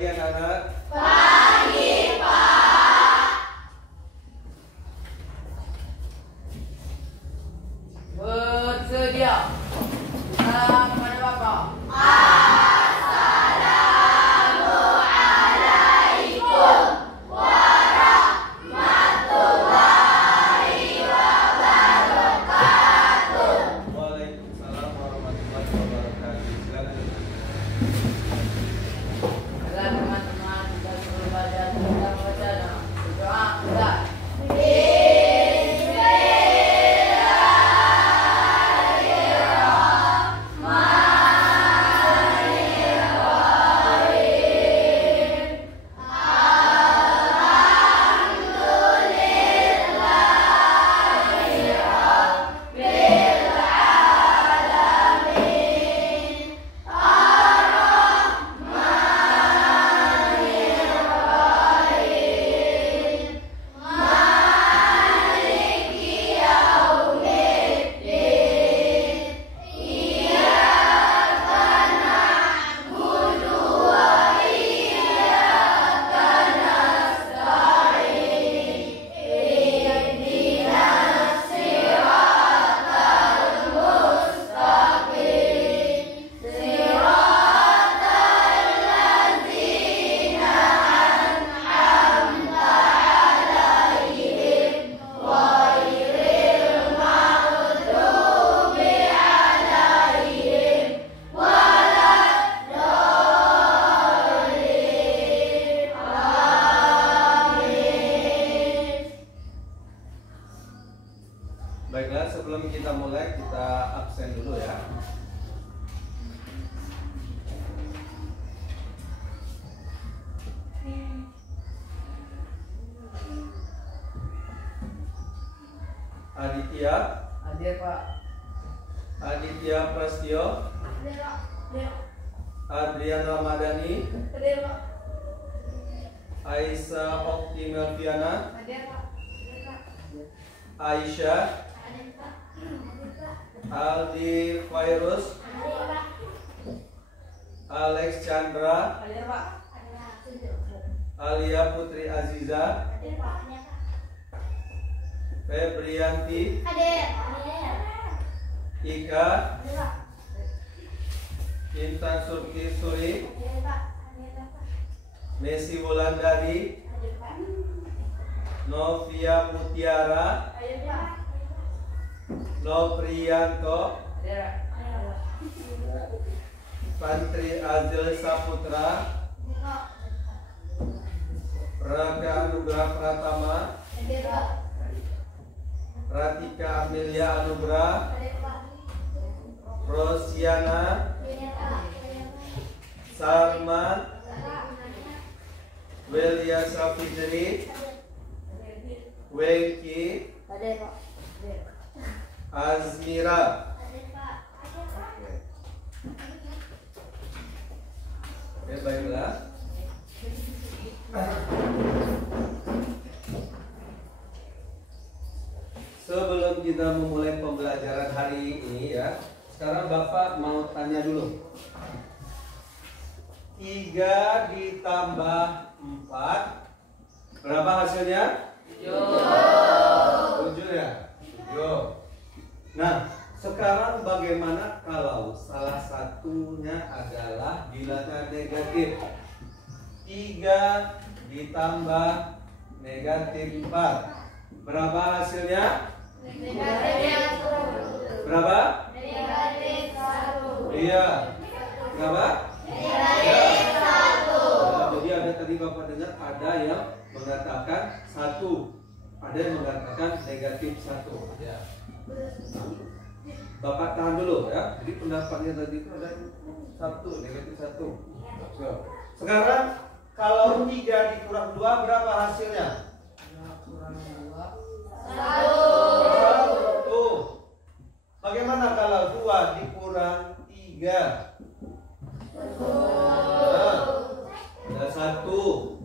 pagi anak-anak. Pagi, Pak. Bersedia. Salam kepada Bapak. Assalamualaikum warahmatullahi wabarakatuh. Waalaikumsalam warahmatullahi wabarakatuh. Silakan. Agar teman-teman dan berbelajar tentang wacana. Berdoa mulai. Baiklah, sebelum kita mulai, kita absen dulu ya. Aditya, Hadir, Pak. Aditya Prastio, Adrian Ramadhani, Aisyah Okti Melviana, Aisyah, Aldi Fairuz, Alex Chandra, Hadir, Pak. Alia Putri Aziza, Febrianti, Ika, Intan Surti Suri, Messi Wulandari, Novia Mutiara, Noprianto, Hadir, Pak. Pantri Azil Saputra, Raka Anugrah Pratama, Ratika Amelia Anugrah, Rosiana, Sarman, Welia Safidri, Wengki, Hadir, Pak. Azmira. Oke, baiklah. Sebelum kita memulai pembelajaran hari ini ya, sekarang Bapak mau tanya dulu. 3 ditambah 4 berapa hasilnya? 7 ya? 7. Nah, sekarang bagaimana kalau salah satunya adalah bilangan negatif? 3 ditambah negatif 4 berapa hasilnya? Berapa? Iya. Berapa? Ya. Jadi ada tadi Bapak dengar ada yang mengatakan 1, ada yang mengatakan negatif 1 ya. Bapak tahan dulu ya. Jadi pendapatnya tadi itu ada 1, negatif 1. Sekarang kalau 3 dikurang 2 berapa hasilnya? Kurang 2. 1. Bagaimana kalau 2 dikurang 3? Ada 1.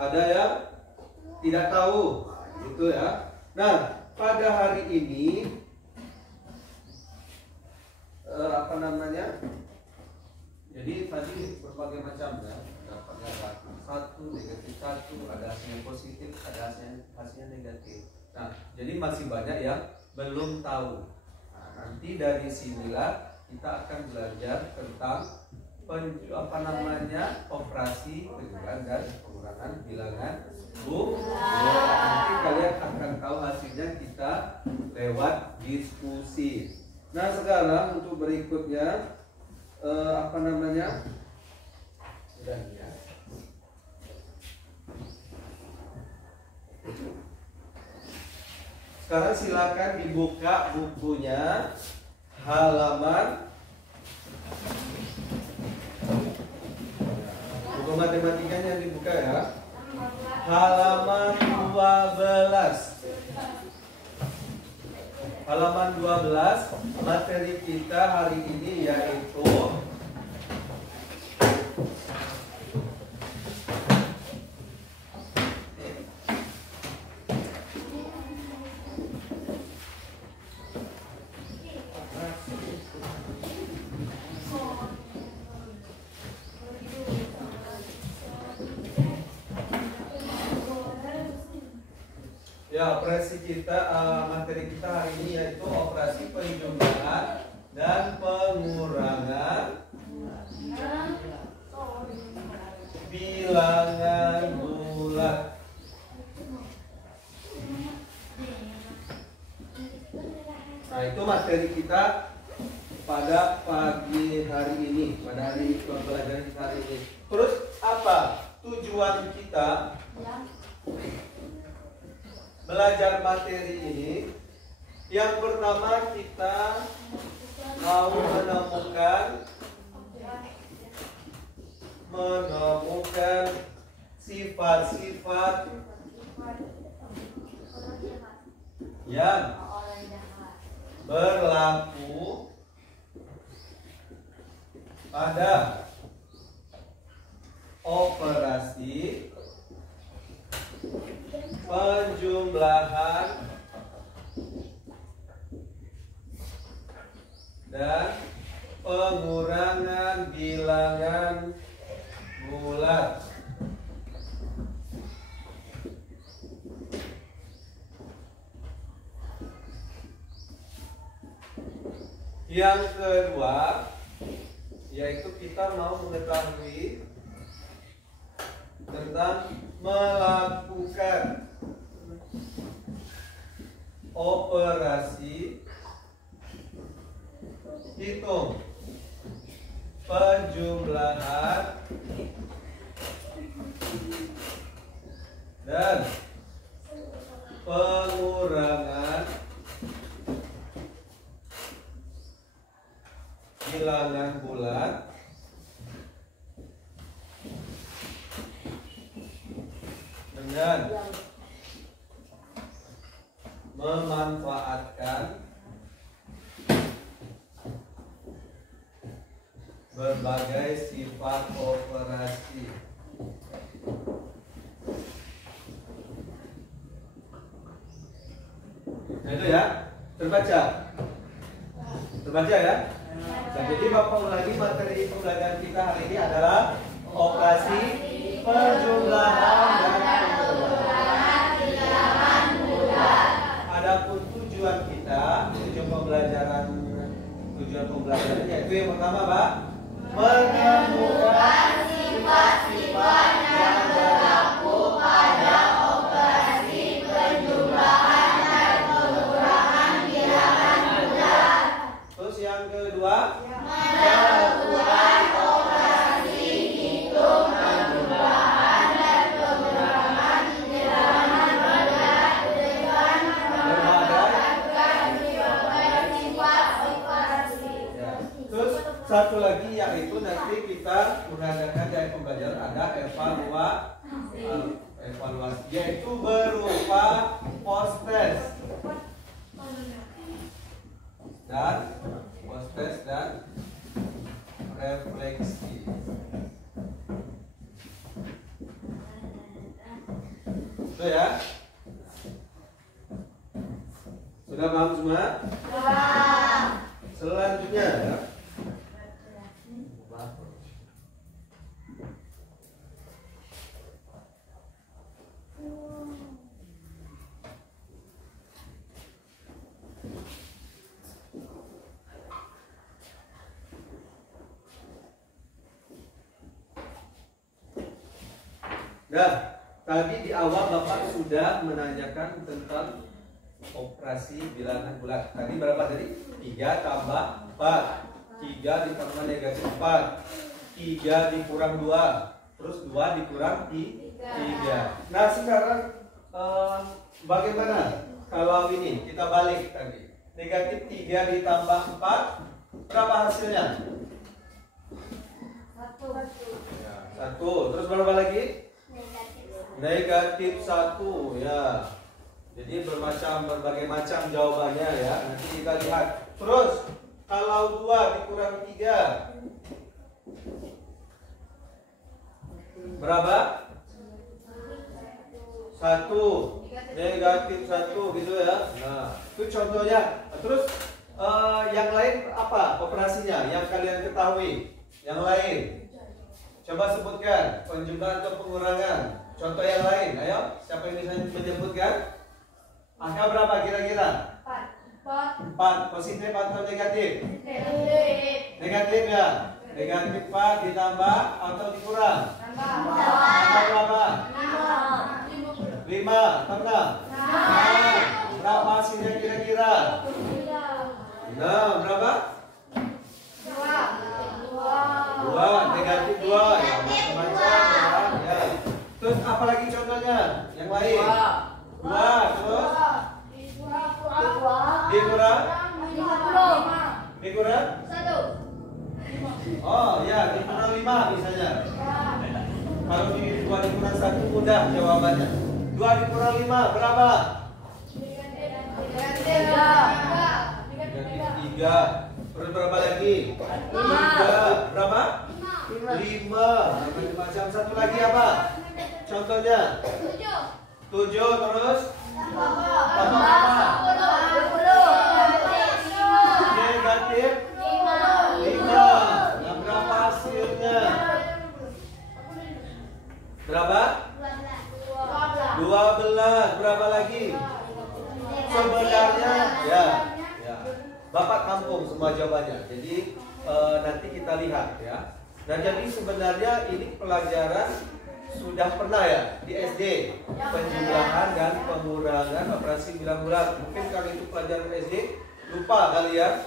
Ada yang tidak tahu, gitu ya. Nah, pada hari ini apa namanya? Jadi tadi berbagai macam ya. Dapatnya satu, negatif satu, ada hasilnya positif, ada hasilnya negatif. Nah, jadi masih banyak yang belum tahu. Nah, nanti dari sinilah kita akan belajar tentang operasi penjualan dan pengurangan bilangan nanti kalian akan tahu hasilnya kita lewat diskusi. Nah, sekarang untuk berikutnya sekarang silakan dibuka bukunya halaman buku matematikanya yang dibuka ya. Halaman 12. Halaman 12, materi kita hari ini yaitu materi kita hari ini yaitu operasi penjumlahan dan pengurangan bilangan bulat. Nah, itu materi kita pada pagi hari ini, pada hari pembelajaran kita hari ini. Terus apa tujuan kita belajar materi ini? Yang pertama, kita mau menemukan sifat-sifat yang berlaku pada operasi penjumlahan dan pengurangan bilangan bulat. Yang kedua, yaitu kita mau mengetahui tentang melakukan operasi hitung penjumlahan dan pengurangan bilangan bulat dengan memanfaatkan berbagai sifat operasi. Nah, itu ya, terbaca ya. Nah, jadi Bapak ulangi materi pembelajaran kita hari ini adalah operasi penjumlahan dan pengurangan bilangan bulat. Adapun tujuan pembelajaran yaitu yang pertama, Pak, menemukan sifat-sifat yang berlaku pada operasi penjumlahan dan pengurangan bilangan bulat. Terus yang kedua, melakukan operasi hitung penjumlahan dan pengurangan bilangan bulat dengan memanfaatkan sifat-sifat. Terus satu lagi yaitu nanti kita mengadakan dari pembelajaran ada evaluasi yaitu berupa post test dan refleksi. Itu ya. Sudah paham semua? Selanjutnya ya. Nah, tadi di awal Bapak sudah menanyakan tentang operasi bilangan bulat. Tadi berapa tadi? 3 tambah 4. 3 ditambah negatif 4. 3 dikurang 2. Terus 2 dikurang 3. Nah, sekarang bagaimana kalau ini? Kita balik tadi. Negatif 3 ditambah 4. Berapa hasilnya? 1. Terus berapa lagi? Negatif 1 ya. Jadi berbagai macam jawabannya ya. Nanti kita lihat. Terus kalau 2 dikurang 3 berapa? 1. Negatif 1 gitu ya. Nah, itu contohnya. Terus yang lain apa operasinya yang kalian ketahui? Yang lain coba sebutkan penjumlahan atau pengurangan. Contoh yang lain, ayo. Siapa yang bisa menyebutkan? Angka berapa kira-kira? 4. Positif atau negatif? Negatif ya. Negatif 4 ditambah atau dikurang? Tambah berapa? 5. Tambah? Berapa hasilnya kira-kira? Nah, berapa? 2. Negatif 2 ya, macam-macam ya. Terus apa lagi contohnya? Yang lain? 2. Terus? Dikurang? Dikurang? 1. Oh ya, dikurang 5 misalnya. Kalau 2 dikurang 1 mudah jawabannya. 2 dikurang 5 berapa? Negatif 3. Terus berapa lagi? 3. Berapa? 5. Macam satu lagi apa? Contohnya? 7 terus? Tambah apa? Negatif 5. Nah, berapa hasilnya? Berapa? 12. Berapa lagi? Sebenarnya ya. Bapak kampung semua jawabannya. Jadi nanti kita lihat ya. Nah, jadi sebenarnya ini pelajaran sudah pernah ya di SD, penjumlahan dan pengurangan operasi bilang bulat. Mungkin kalau itu pelajaran SD lupa kalian.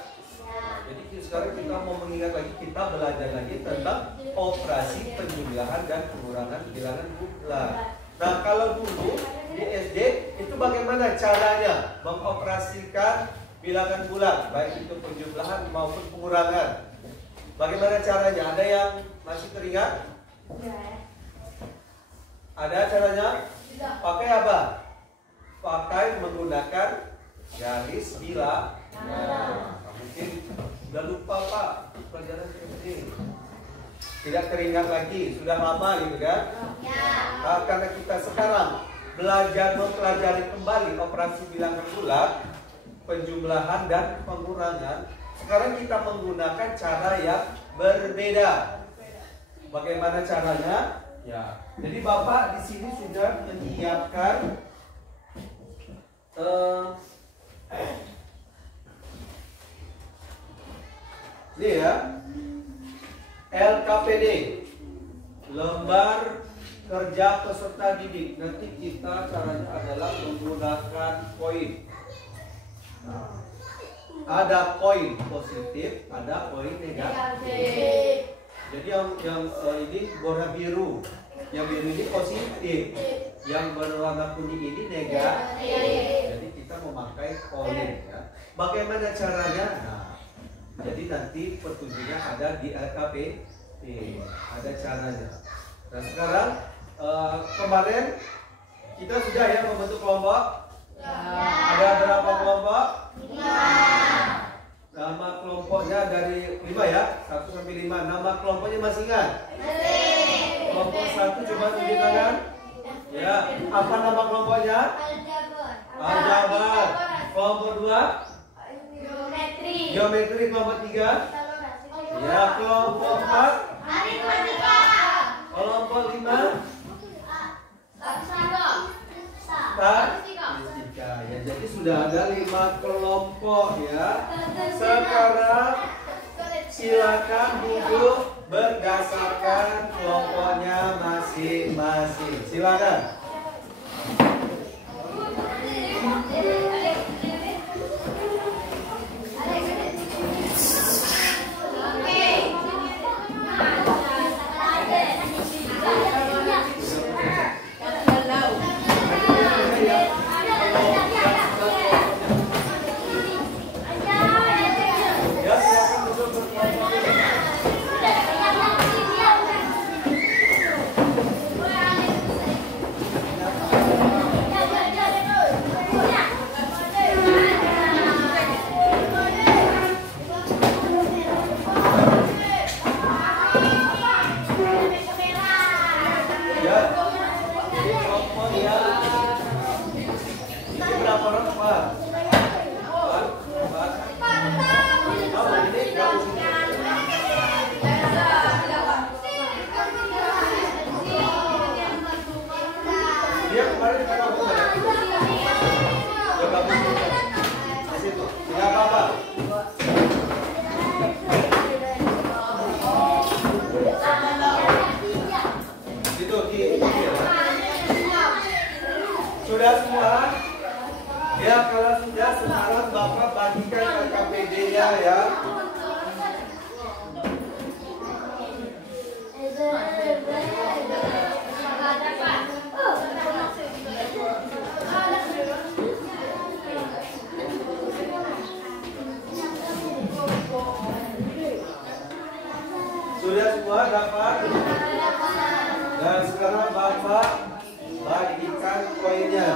Jadi sekarang kita mau mengingat lagi, kita belajar lagi tentang operasi penjumlahan dan pengurangan bilangan bulat. Nah, kalau dulu di SD itu bagaimana caranya mengoperasikan bilangan bulat, baik itu penjumlahan maupun pengurangan? Bagaimana caranya? Ada yang masih teringat? Ada caranya? Pakai apa? Pakai menggunakan garis bilangan. Nah, mungkin sudah lupa Pak pelajaran ini. Tidak teringat lagi, sudah lama gitu kan? Nah, karena kita sekarang belajar mempelajari kembali operasi bilangan bulat, penjumlahan dan pengurangan. Sekarang kita menggunakan cara yang berbeda. Bagaimana caranya? Ya. Jadi Bapak di sini sudah menyiapkan ini ya, LKPD, lembar kerja peserta didik. Nanti kita caranya adalah menggunakan koin. Ada koin positif, ada koin negatif. Jadi yang ini warna biru, yang biru ini positif, yang berwarna kuning ini negatif. Jadi kita memakai koin ya. Bagaimana caranya? Nah, jadi nanti petunjuknya ada di LKPD, ada caranya. Nah, sekarang kemarin kita sudah ya membentuk kelompok. Ada berapa kelompok? 5. Nama kelompoknya dari 5 ya, 1 sampai 5. Nama kelompoknya masih ingat? Kelompok 1 coba tunjuk tangan. Ya, apa nama kelompoknya? Aljabar. Kelompok 2? Geometri. Kelompok 3? Ya, kelompok 4? Kelompok 5? Statistika. Ya, jadi sudah ada 5 kelompok ya. Sekarang silakan duduk berdasarkan kelompoknya masing-masing. masing-masing. Silakan. Sudah semua? Ya, kalau sudah sekarang Bapak bagikan LKPD-nya ya. Sudah semua dapat? Dan sekarang Bapak bagikan koinnya.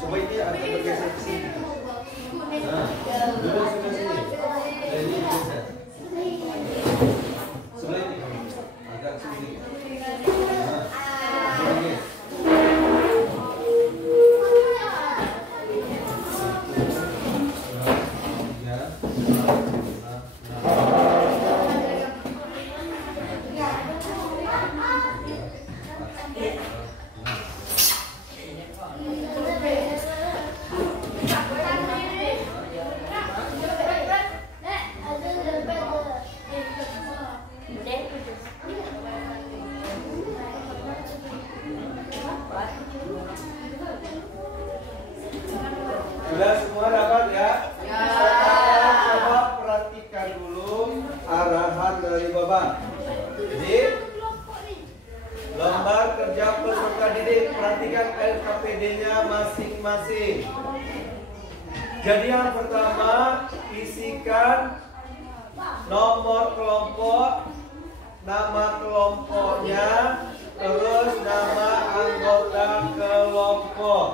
Coba ini ada bergeser ke sini. Nah, duduk sebelah sini. Ini bergeser. Sebelah ini agak sini. Nah, begini. Sudah semua dapat ya? Sekarang coba perhatikan dulu arahan dari Bapak. Jadi lembar kerja peserta didik, perhatikan LKPD-nya masing-masing. Jadi yang pertama, isikan nomor kelompok, nama kelompoknya, terus nama anggota kelompok.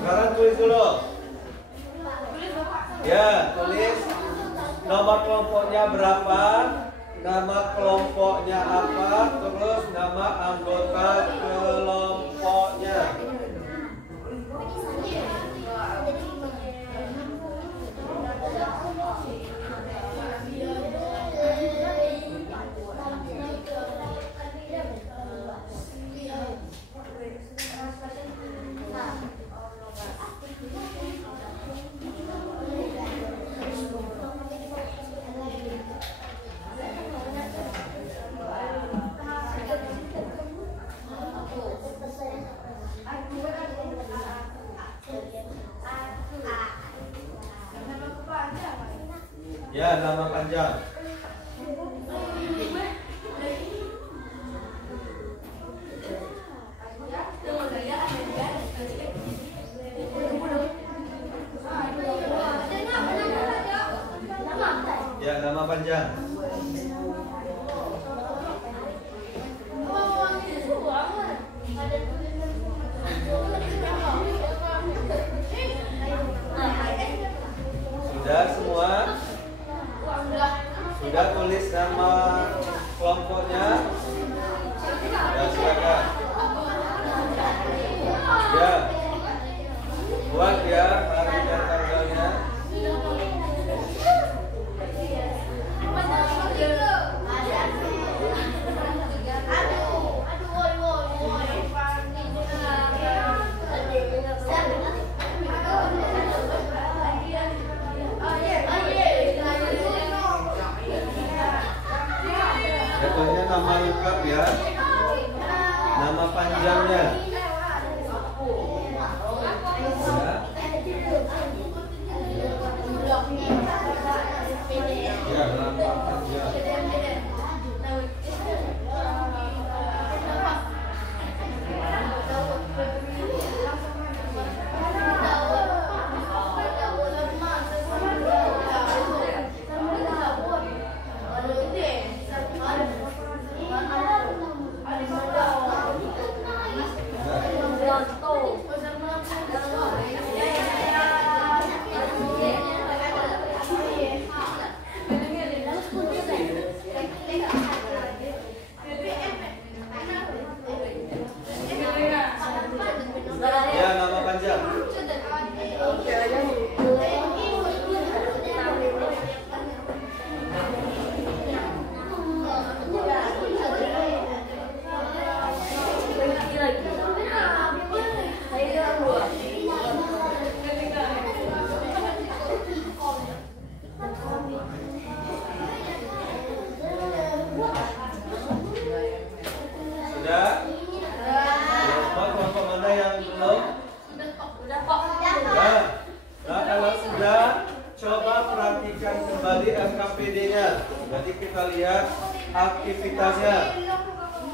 Sekarang tulis dulu. Ya, tulis nomor kelompoknya berapa, nama kelompoknya apa, terus nama anggota kelompoknya. Ya, nama panjang. Ya, nama panjang. Sudah semua? Sudah tulis nama kelompoknya? Ya, silakan. Ya. Buat ya hari dan tanggalnya. Jatuhnya nama lengkap ya. Nama panjangnya. Ya, nama panjang. Ya, nama panjang. Sudah? Kelompok mana yang belum? Nah, kalau sudah, coba perhatikan kembali SKPD-nya. Jadi kita lihat aktivitasnya.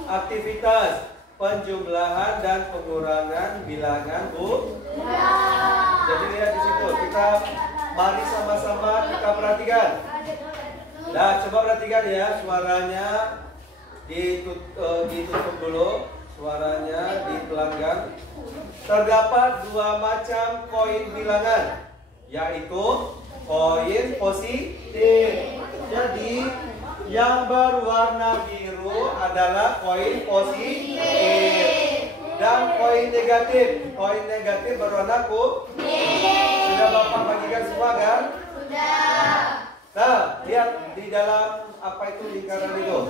Aktivitas penjumlahan dan pengurangan bilangan, Bu. Jadi lihat di situ. Kita mari sama-sama kita perhatikan. Nah, coba perhatikan ya, suaranya ditutup dulu. Suaranya dipelanggan. Terdapat dua macam koin bilangan, yaitu koin positif. Jadi yang berwarna biru adalah koin positif dan koin negatif. Koin negatif berwarna kuning. Sudah Bapak bagikan semua kan? Sudah. Nah, lihat di dalam apa itu lingkaran itu.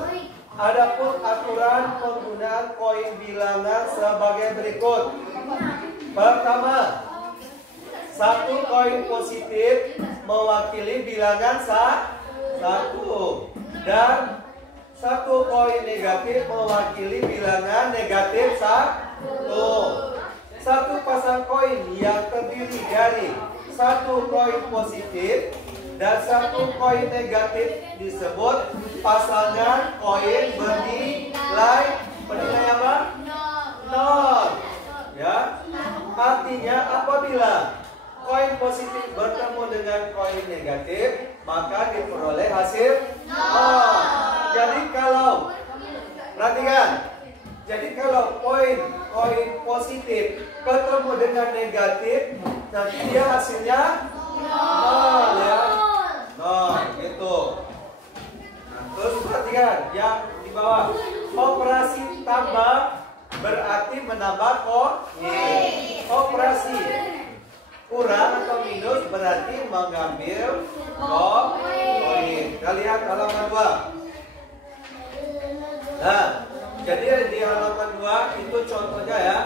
Adapun aturan penggunaan koin bilangan sebagai berikut. Pertama, satu koin positif mewakili bilangan satu dan satu koin negatif mewakili bilangan negatif satu. Satu pasang koin yang terdiri dari satu koin positif dan satu koin negatif disebut pasangan koin bernilai apa? Nol. Ya, artinya apabila koin positif bertemu dengan koin negatif, maka diperoleh hasil nol. Jadi kalau perhatikan, jadi kalau koin positif ketemu dengan negatif, nanti dia hasilnya nol ya. Nol gitu. Nah, terus perhatikan yang di bawah. Operasi tambah berarti menambah koin. Operasi kurang atau minus berarti mengambil koin. Kita lihat halaman 2. Nah, jadi di halaman 2 itu contohnya ya.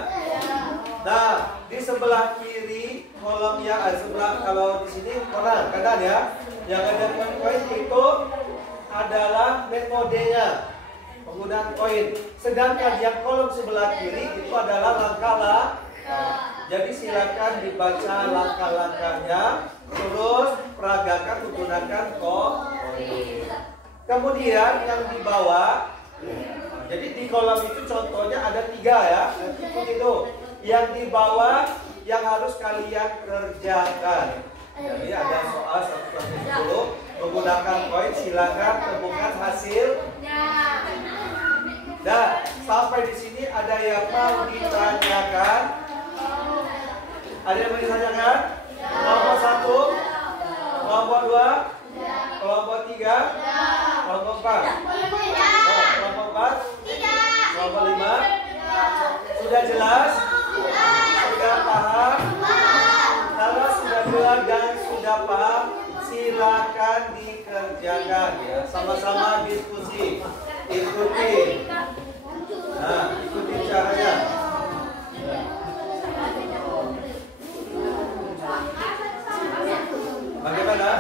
Nah, di sebelah kiri kolom yang sebelah, kalau di sini kanan ya, yang ada koin itu adalah metodenya penggunaan koin. Sedangkan yang kolom sebelah kiri itu adalah langkah. Jadi silakan dibaca langkah-langkahnya, terus peragakan menggunakan koin. Kemudian yang di bawah, jadi di kolom itu contohnya ada 3 ya, itu. Yang di bawah yang harus kalian kerjakan. Jadi ada soal 1-10 menggunakan silakan koin, silakan temukan hasilnya. Dan sampai di sini ada yang mau ditanyakan? Ada yang mau ditanyakan? Kelompok 1, kelompok 2, kelompok 3, kelompok 4. Kelompok 4, kelompok 5. Sudah jelas? Sudah paham? Kalau sudah jelas dan sudah paham, silakan dikerjakan ya. Sama-sama diskusi. Ikuti. Nah, ikuti caranya. Bagaimana?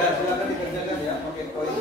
Ya, silakan dikerjakan ya, pakai koin.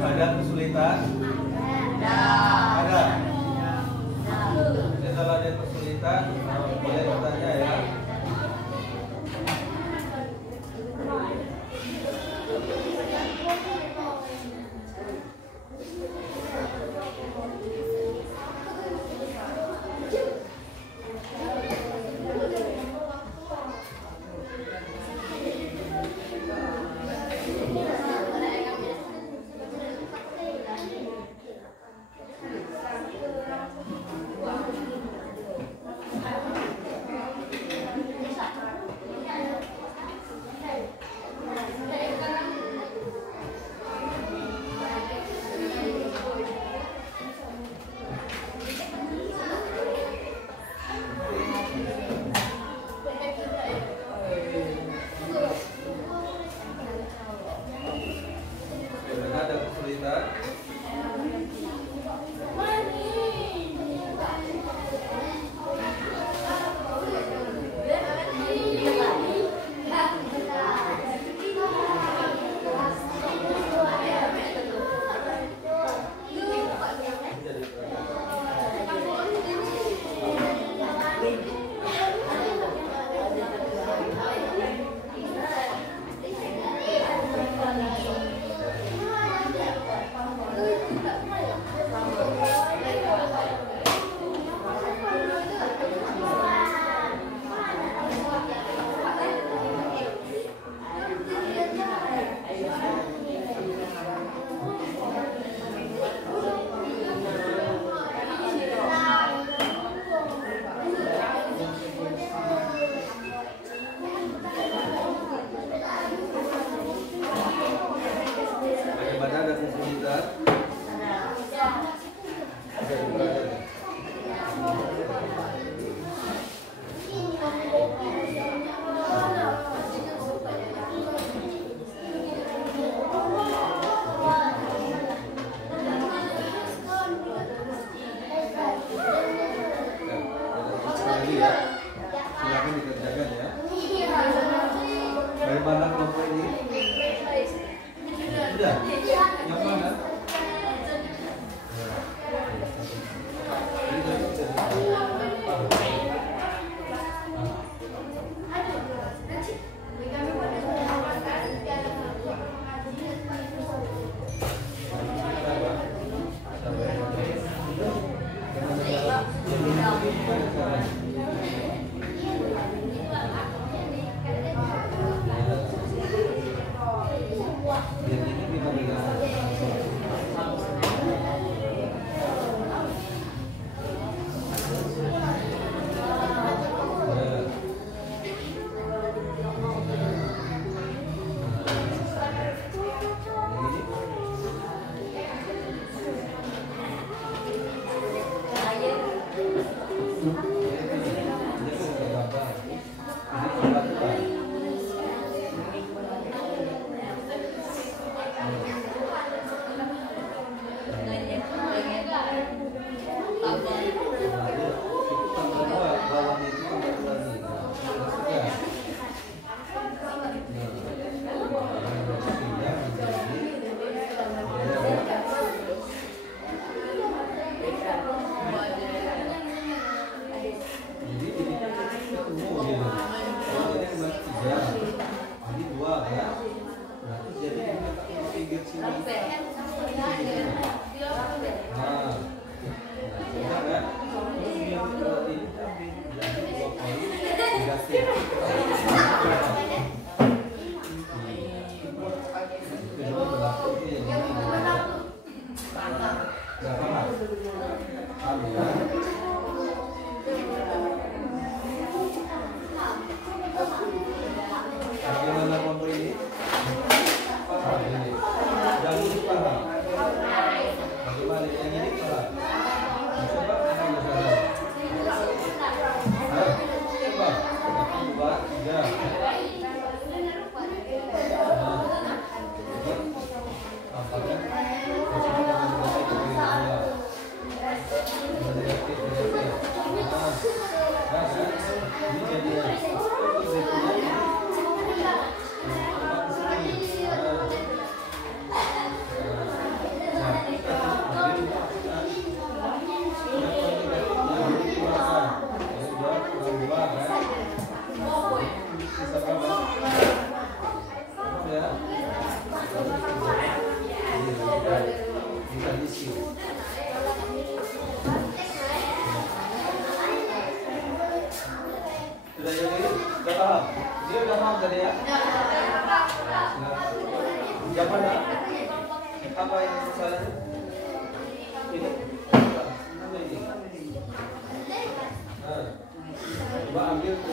Ada kesulitan? Ada. Jadi kalau ada kesulitan kesulitan, boleh bertanya ya. Ada kesulitan? Bagaimana, ada kesulitan? Oke, berada. Lagi ya, silakan dikerjakan ya. Bagaimana kelompok ini? Sudah? Yang mana?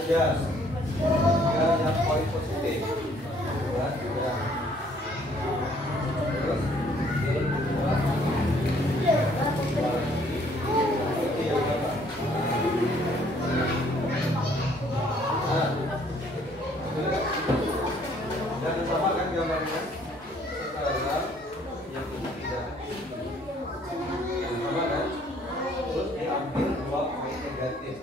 saja. Yang poin positif. Ya, sudah. Terus yang kedua. Jangan samakan gambarnya. Sekarang yang ketiga. Sama kan? Terus diambil 2 poin negatif.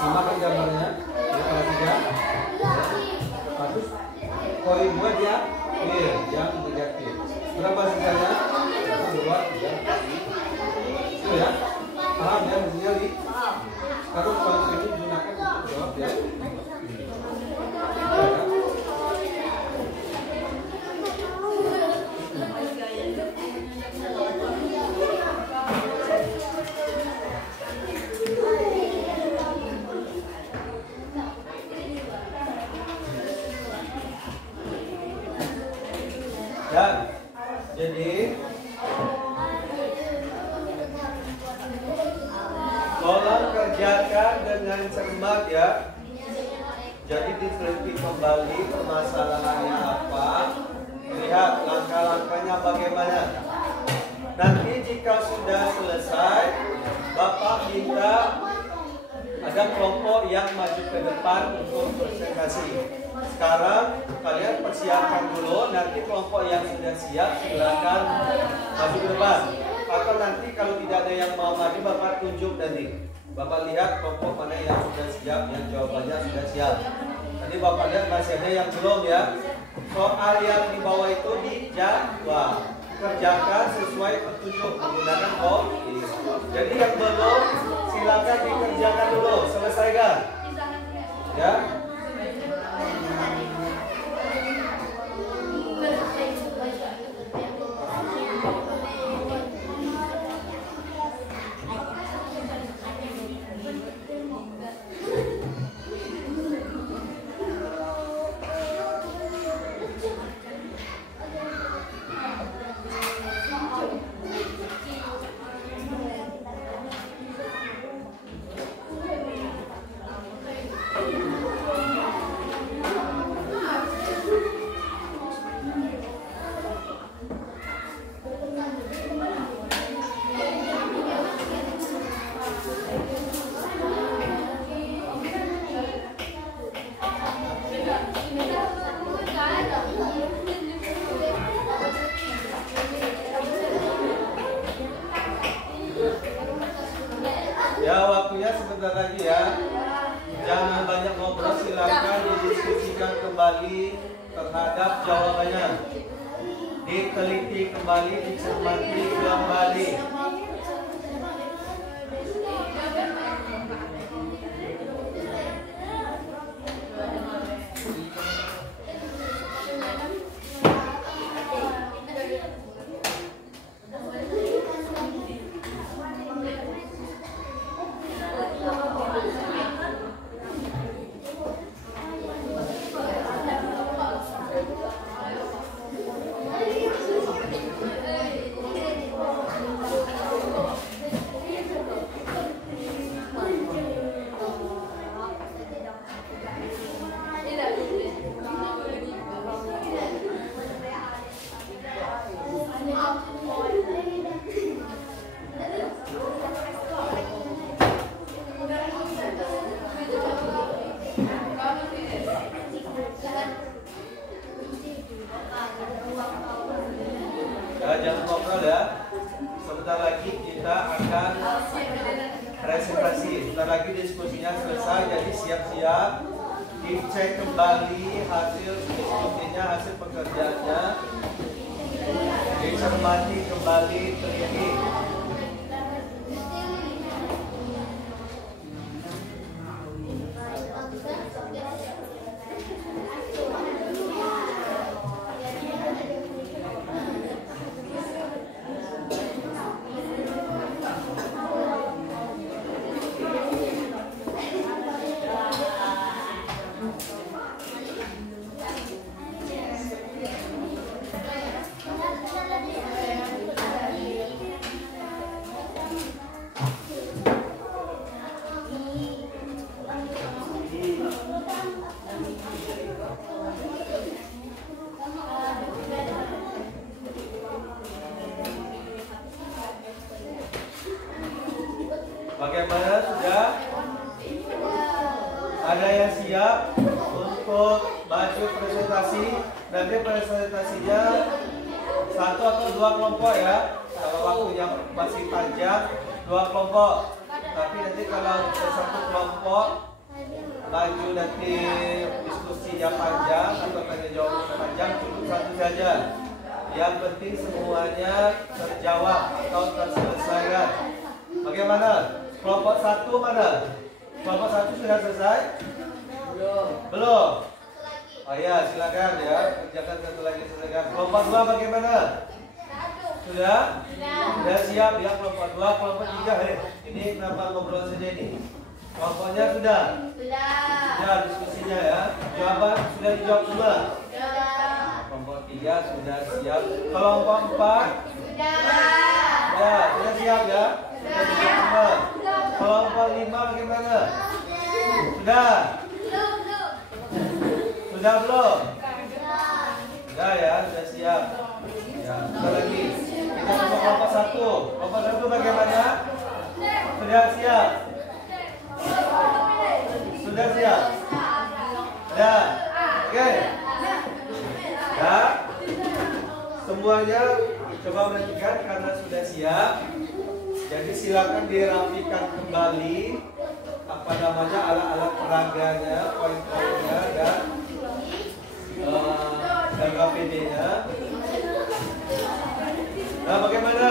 Berapa sisanya? 4 kan? Poin buat yang negatif. Berapa sisanya? 2, 3, 4. Itu ya. Paham ya maksudnya Li? Sekarang poin ini gunakan untuk jawab ya. Ya, jadi tolong kerjakan dengan cermat ya. Jadi diteliti kembali permasalahannya apa, lihat langkah-langkahnya bagaimana. Nanti jika sudah selesai, Bapak minta ada kelompok yang maju ke depan untuk presentasi. Sekarang kalian persiapkan dulu, nanti kelompok yang sudah siap silakan maju ke depan. Atau nanti kalau tidak ada yang mau maju, Bapak tunjuk nanti. Bapak lihat kelompok mana yang sudah siap, yang jawabannya sudah siap. Tadi Bapak lihat masih ada yang belum ya. Soal yang di bawah itu dijawab. Kerjakan sesuai petunjuk menggunakan komputer. Jadi yang belum silakan dikerjakan dulu, selesaikan. Ya. Ya, waktunya sebentar lagi ya. Jangan banyak ngobrol, silakan didiskusikan kembali terhadap jawabannya. Diteliti kembali, dicermati kembali. Jangan ngobrol ya. Sebentar lagi kita akan presentasi. Sebentar lagi diskusinya selesai. Jadi siap-siap dicek kembali hasil diskusinya, hasil pekerjaannya, dicermati kembali, teliti. Bagaimana, sudah? Ada yang siap untuk maju presentasi? Nanti presentasinya 1 atau 2 kelompok ya. Kalau waktunya masih panjang, 2 kelompok. Tapi nanti kalau 1 kelompok maju nanti diskusinya panjang atau tanya jawab panjang, cukup 1 saja. Yang penting semuanya terjawab atau terselesaikan. Bagaimana? Kelompok 1 mana? Kelompok 1 sudah selesai? Belum. Oh ya, silakan ya. Kerjakan 1 lagi, selesaikan. Kelompok 2 bagaimana? Sudah? Sudah siap ya kelompok 2, kelompok 3. Ini kenapa ngobrol saja ini? Kelompoknya sudah? Sudah diskusinya ya. Jawaban sudah dijawab semua? Kelompok 3 sudah siap. Kelompok 4? Ya, sudah siap ya. Sudah dijawab semua. Kelompok 5 bagaimana? Sudah? Sudah belum? Sudah ya, sudah siap. Ya, sudah lagi. Kita ke kelompok 1. Kelompok 1 bagaimana? Sudah siap? Sudah siap? Sudah? Oke? Ya? Semuanya coba perhatikan karena sudah siap. Jadi silakan dirapikan kembali apa namanya alat-alat peraganya, poin-poinnya dan KPD-nya. Nah, bagaimana?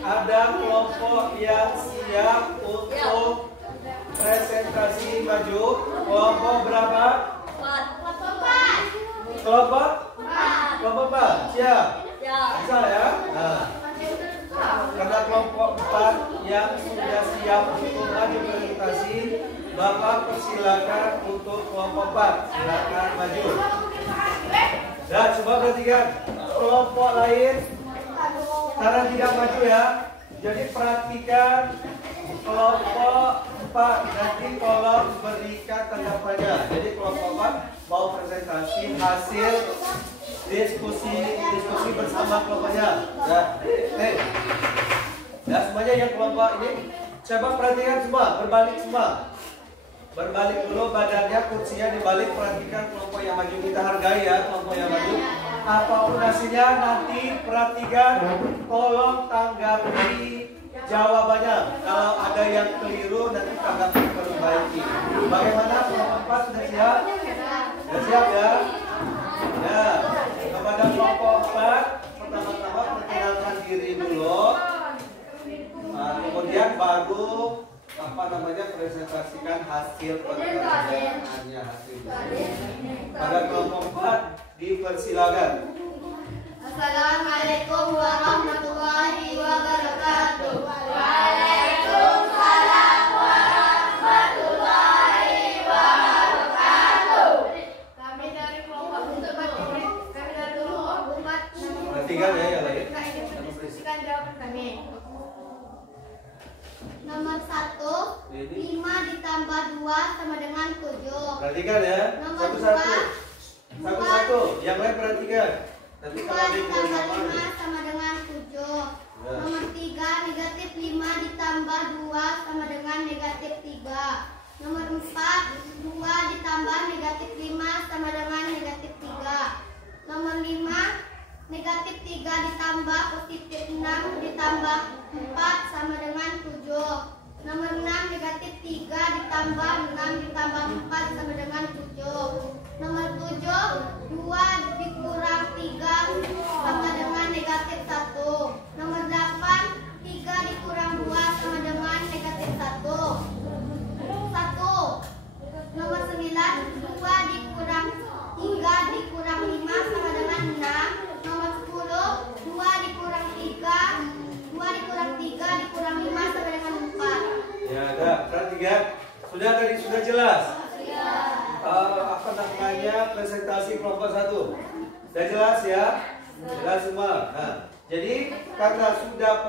Ada kelompok yang siap untuk presentasi maju? Kelompok berapa? Kelompok? Kelompok 4? Siap? Bisa ya? Nah, karena kelompok 4 yang sudah siap untuk maju presentasi, Bapak persilakan untuk kelompok 4. Silakan maju. Dan coba perhatikan kelompok lain karena tidak maju ya. Jadi perhatikan kelompok 4 nanti tolong berikan tanggapannya. Jadi kelompok 4 mau presentasi hasil diskusi bersama kelompoknya. Ya semuanya yang kelompok ini coba perhatikan semua, berbalik semua. Berbalik dulu badannya, kursinya dibalik, perhatikan kelompok yang maju, kita hargai ya kelompok yang maju. Apapun hasilnya nanti perhatikan, tolong tanggapi jawabannya. Kalau ada yang yang keliru nanti tanggapi perbaiki. Bagaimana kelompok 4 sudah siap? Sudah siap ya? Ya, kepada kelompok 4 pertama-tama perkenalkan diri dulu. Nah, kemudian baru presentasikan hasil pekerjaannya hasilnya. Pada kelompok 4 dipersilakan. Assalamualaikum warahmatullahi wabarakatuh. Waalaikumsalam warahmatullahi wabarakatuh. Kami dari kelompok 4. Perhatikan ya yang lain. Diskusikan jawaban kami. Nomor 1, 5 ditambah 2 sama dengan 7. Perhatikan ya. Nomor Satu-satu. Yang lain perhatikan. Nanti 2 kalau ditambah 5 sama dengan 7. Ya. Nomor 3, negatif 5 ditambah 2 sama dengan negatif 3. Nomor 4, 2 ditambah negatif 5 sama dengan negatif 3. Nomor 5, negatif 3 ditambah positif 6 ditambah 4 sama dengan 7. Nomor 6, negatif 3 ditambah 6 ditambah 4 sama dengan 7. Nomor 7, 2 dikurang 3 sama dengan negatif 1. Nomor 8, 3 dikurang 2 sama dengan negatif 1. Nomor 9, 2 dikurang 3 dikurang 5 sama dengan 6. Nomor 10, 2 dikurang 3 dikurang 5 sama dengan 4. Ya, ada. Perhatikan. Sudah jelas? Apa namanya presentasi kelompok 1. Sudah jelas ya? Jelas semua. Nah, jadi karena sudah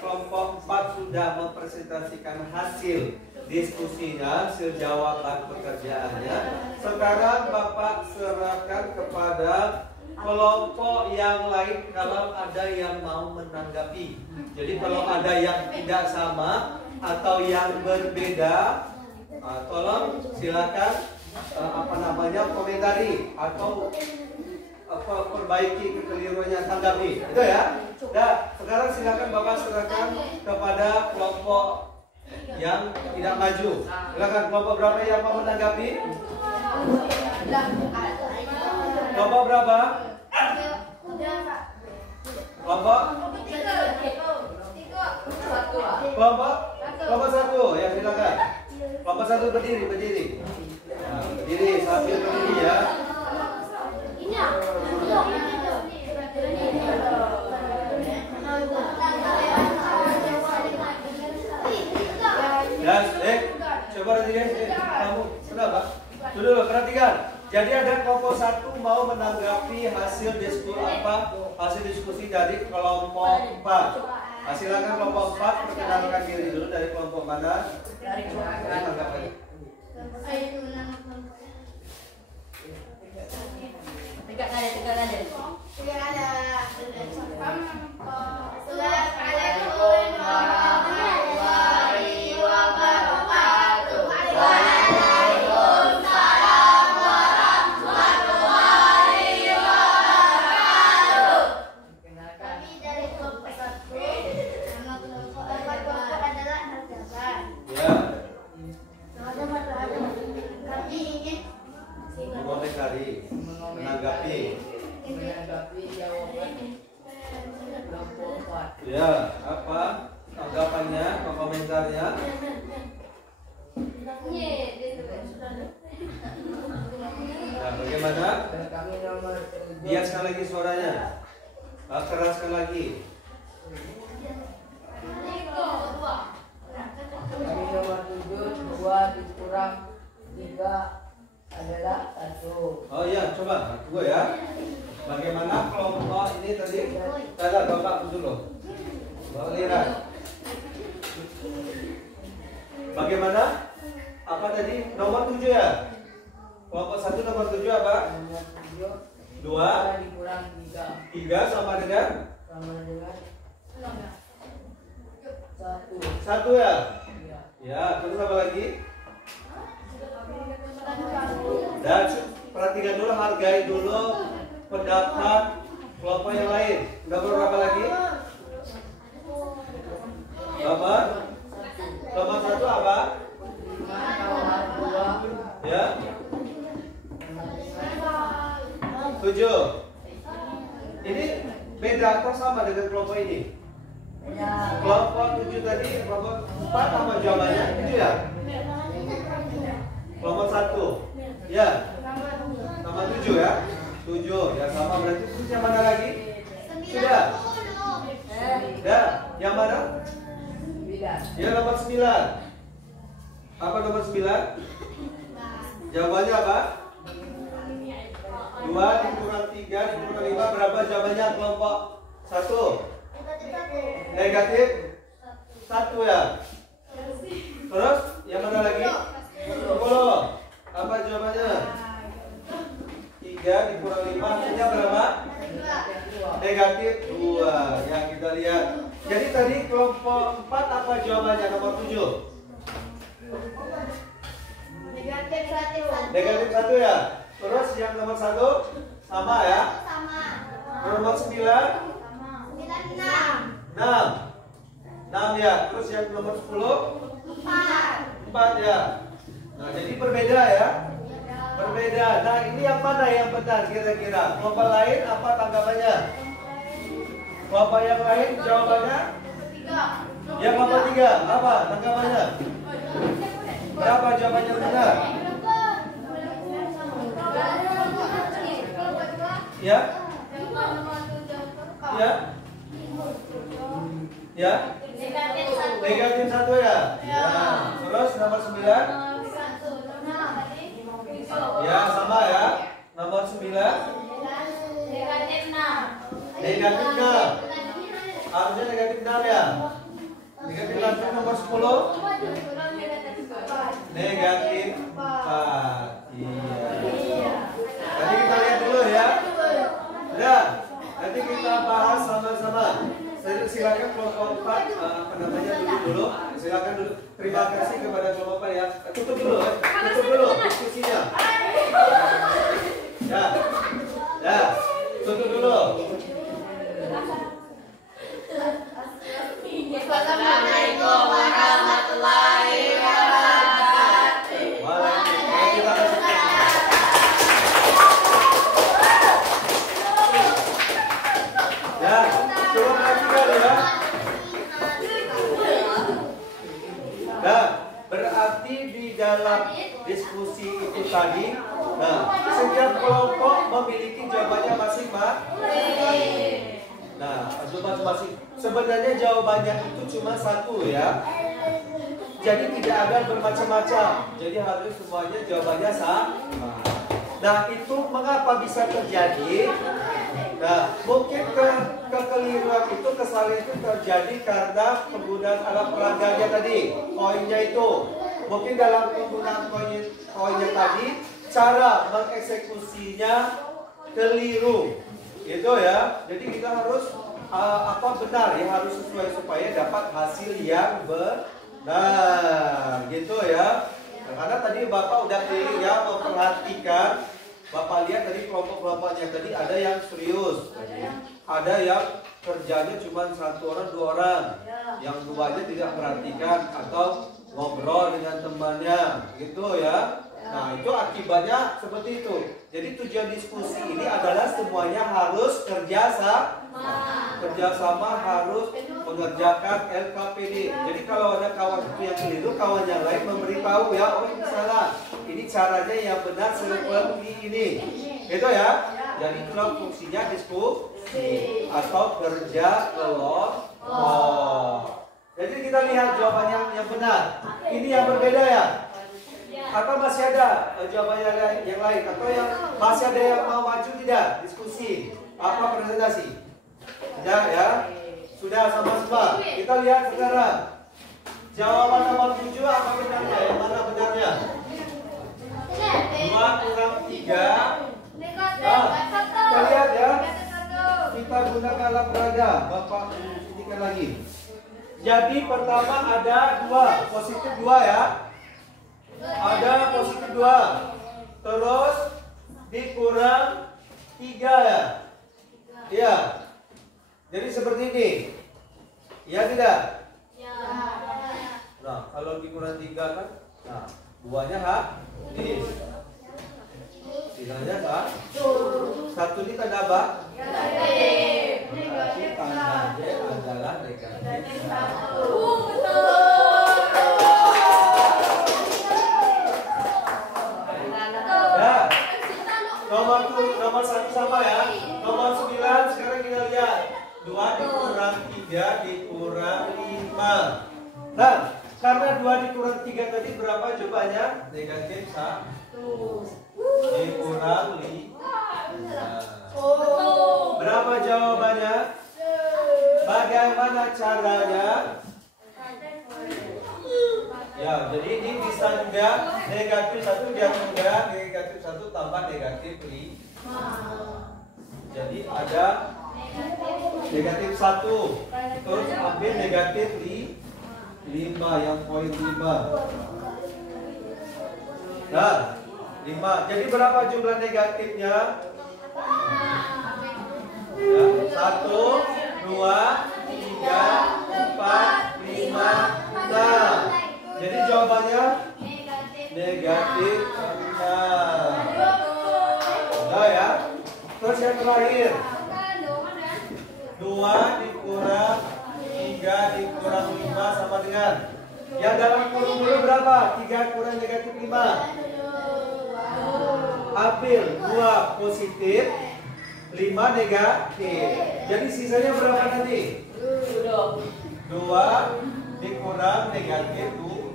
kelompok 4 sudah mempresentasikan hasil diskusinya, hasil jawaban pekerjaannya. Sekarang Bapak serahkan kepada kelompok yang lain kalau ada yang mau menanggapi. Jadi kalau ada yang tidak sama atau yang berbeda, tolong silakan komentari atau perbaiki kekeliruannya, tanggapi. Itu ya. Nah, sekarang silakan Bapak serahkan kepada kelompok yang tidak maju. Silakan, kelompok berapa yang mau menanggapi? Kelompok berapa? Kelompok? Kelompok 1 ya, silakan. Kelompok 1 berdiri. Nah, berdiri sambil berdiri ya. Coba perhatikan, kamu kenapa? Dulu perhatikan. Jadi ada kelompok 1 mau menanggapi hasil diskusi dari kelompok 4. Silakan kelompok 4 perkenalkan diri dulu, dari kelompok mana? Dari kelompok. Tiga ada. Assalamualaikum warahmatullahi wabarakatuh. Waalaikumsalam warahmatullahi wabarakatuh. Kami dari kelompok 1. Nama kelompok adalah Al-Jabar. Ya. Kami ingin menanggapi jawaban kelompok 4. ya, apa tanggapannya, komentarnya? Nah, bagaimana? Kami nomor 7. Biaskan lagi suaranya, keraskan lagi. Kami nomor 7, 2 dikurang 3 adalah 1. Oh iya, coba dua ya. Bagaimana kelompok ini tadi? Bapak dulu. Bapak lihat. Bagaimana? Apa tadi? Nomor 7 ya? Kelompok 1 nomor 7 apa? Nomor 7, 2 dikurang 3 sama dengan 1 ya? Ya, terus apa lagi? Dan perhatikan dulu, hargai dulu pendapat kelompok yang lain. Udah berapa lagi? Bapak? tadi kelompok 4 apa jawabannya? Itu ya? Kelompok 1. Ya. Sama 7 ya? 7 ya sama, berarti terus yang mana lagi? Sudah? Ya, yang mana? Ya nomor 9. Apa nomor 9? Jawabannya apa? 2 dikurang 3 dikurang 5 berapa jawabannya kelompok 1? Negatif 1 ya. Terus yang mana lagi? 10. Apa jawabannya? 3 dikurang 5 hasilnya berapa? Negatif 2. Ya kita lihat. Jadi tadi kelompok 4 apa jawabannya nomor 7? Negatif 1 ya. Terus yang nomor 1 sama ya? Nomor 9? 6 ya. Terus yang nomor 10? 4 ya. Nah jadi berbeda ya. Berbeda. Nah ini yang mana yang benar kira-kira? Kelompok lain apa tanggapannya? Kelompok yang lain jawabannya? Yang kelompok 3 apa tanggapannya? Berapa jawabannya benar? Ya? Ya? Ya? Negatif 1 ya? Ya. Terus nomor 9? Ya sama ya. Nomor 9? Negatif 6. Harusnya negatif 6 ya. Negatif 6 nomor 10? Negatif 4. Iya. Nanti kita lihat dulu ya. Udah. Nanti kita bahas sama-sama. Silakan kelompok 4 apa namanya dulu. Silakan dulu. Terima kasih kepada kelompok 4 ya. Tutup dulu diskusinya. Ya. Ya. Tutup dulu. Assalamualaikum warahmatullahi wabarakatuh. Ya, coba perhatikan ya. Nah, berarti di dalam diskusi itu tadi, nah, setiap kelompok memiliki jawabannya masing-masing. Nah, masing-masing. Sebenarnya jawabannya itu cuma satu ya. Jadi tidak ada bermacam-macam. Jadi harus semuanya jawabannya sama. Nah, itu mengapa bisa terjadi? Nah, mungkin kekeliruan itu, kesalahan itu terjadi karena penggunaan alat peraganya tadi, koinnya itu. Mungkin dalam penggunaan koinnya tadi, cara mengeksekusinya keliru. Itu ya. Jadi kita harus benar ya, harus sesuai supaya dapat hasil yang benar. Gitu ya. Nah, karena tadi Bapak udah pilih ya, memperhatikan. Bapak lihat tadi kelompok-kelompoknya tadi ada yang serius, ada yang kerjanya cuma 1 orang 2 orang, yang 2-nya tidak perhatikan atau ngobrol dengan temannya, gitu ya. Nah itu akibatnya seperti itu. Jadi tujuan diskusi ini adalah semuanya harus kerjasama harus mengerjakan LKPD. Jadi kalau ada kawan itu yang keliru, kawan yang lain memberitahu ya, oh ini salah, ini caranya yang benar seperti ini, gitu ya. Jadi itulah fungsinya diskusi atau kerja kelompok. Jadi kita lihat jawabannya yang benar. Ini yang berbeda ya. Atau masih ada jawabannya yang lain? Atau yang masih ada yang mau maju tidak? Diskusi apa presentasi? Tidak ya? Sudah sama-sama. Kita lihat sekarang. Jawaban nomor 7 apa benarnya? Yang mana benarnya? 2 kurang 3. Kita lihat ya. Kita gunakan alat peraga. Bapak sedikan lagi. Jadi pertama ada 2, positif 2 ya. Ada positif 2. Terus dikurang 3 ya. Iya. Jadi seperti ini. Ya tidak? Ya. Nah, kalau dikurang 3 kan, nah, 2-nya habis. Tiganya kan? 1 ini tanda apa? Negatif. Berarti tandanya adalah negatif 1. Nah, karena 2 dikurang 3 tadi berapa jawabannya? Negatif 1 dikurang 5. Berapa jawabannya? Bagaimana caranya? Ya, jadi ini bisa juga negatif 1 dia juga negatif 1 tambah negatif 5. Jadi ada negatif 1. Terus ambil negatif 5 yang poin 5. Nah, 5. Jadi berapa jumlah negatifnya? Ya, 1, 2, 3, 4, 5, 6. Jadi jawabannya negatif 6. Nah ya. Terus yang terakhir 2 dikurang 3 dikurang 5 sama dengan yang dalam kurung dulu berapa? 3 kurang negatif 5. Ambil 2 positif 5 negatif. Jadi sisanya berapa nanti? 2 dikurang negatif 2.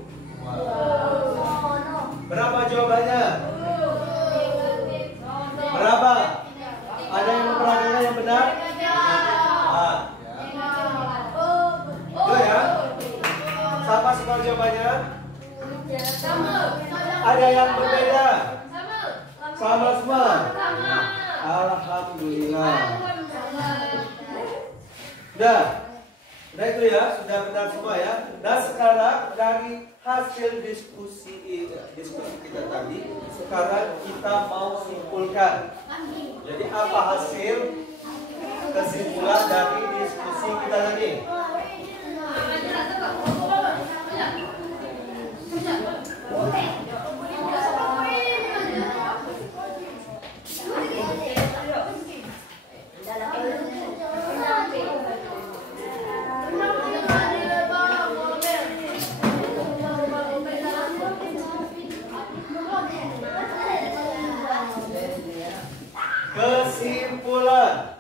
Berapa jawabannya? Berapa? Ada yang memperhatikan yang benar? Itu ya. Sama semua jawabannya? Ada yang berbeda? Sama semua? Alhamdulillah. Udah itu ya, sudah benar semua ya. Nah sekarang dari hasil diskusi kita tadi, sekarang kita mau simpulkan. Jadi apa hasil kesimpulan dari diskusi kita tadi? Kesimpulan.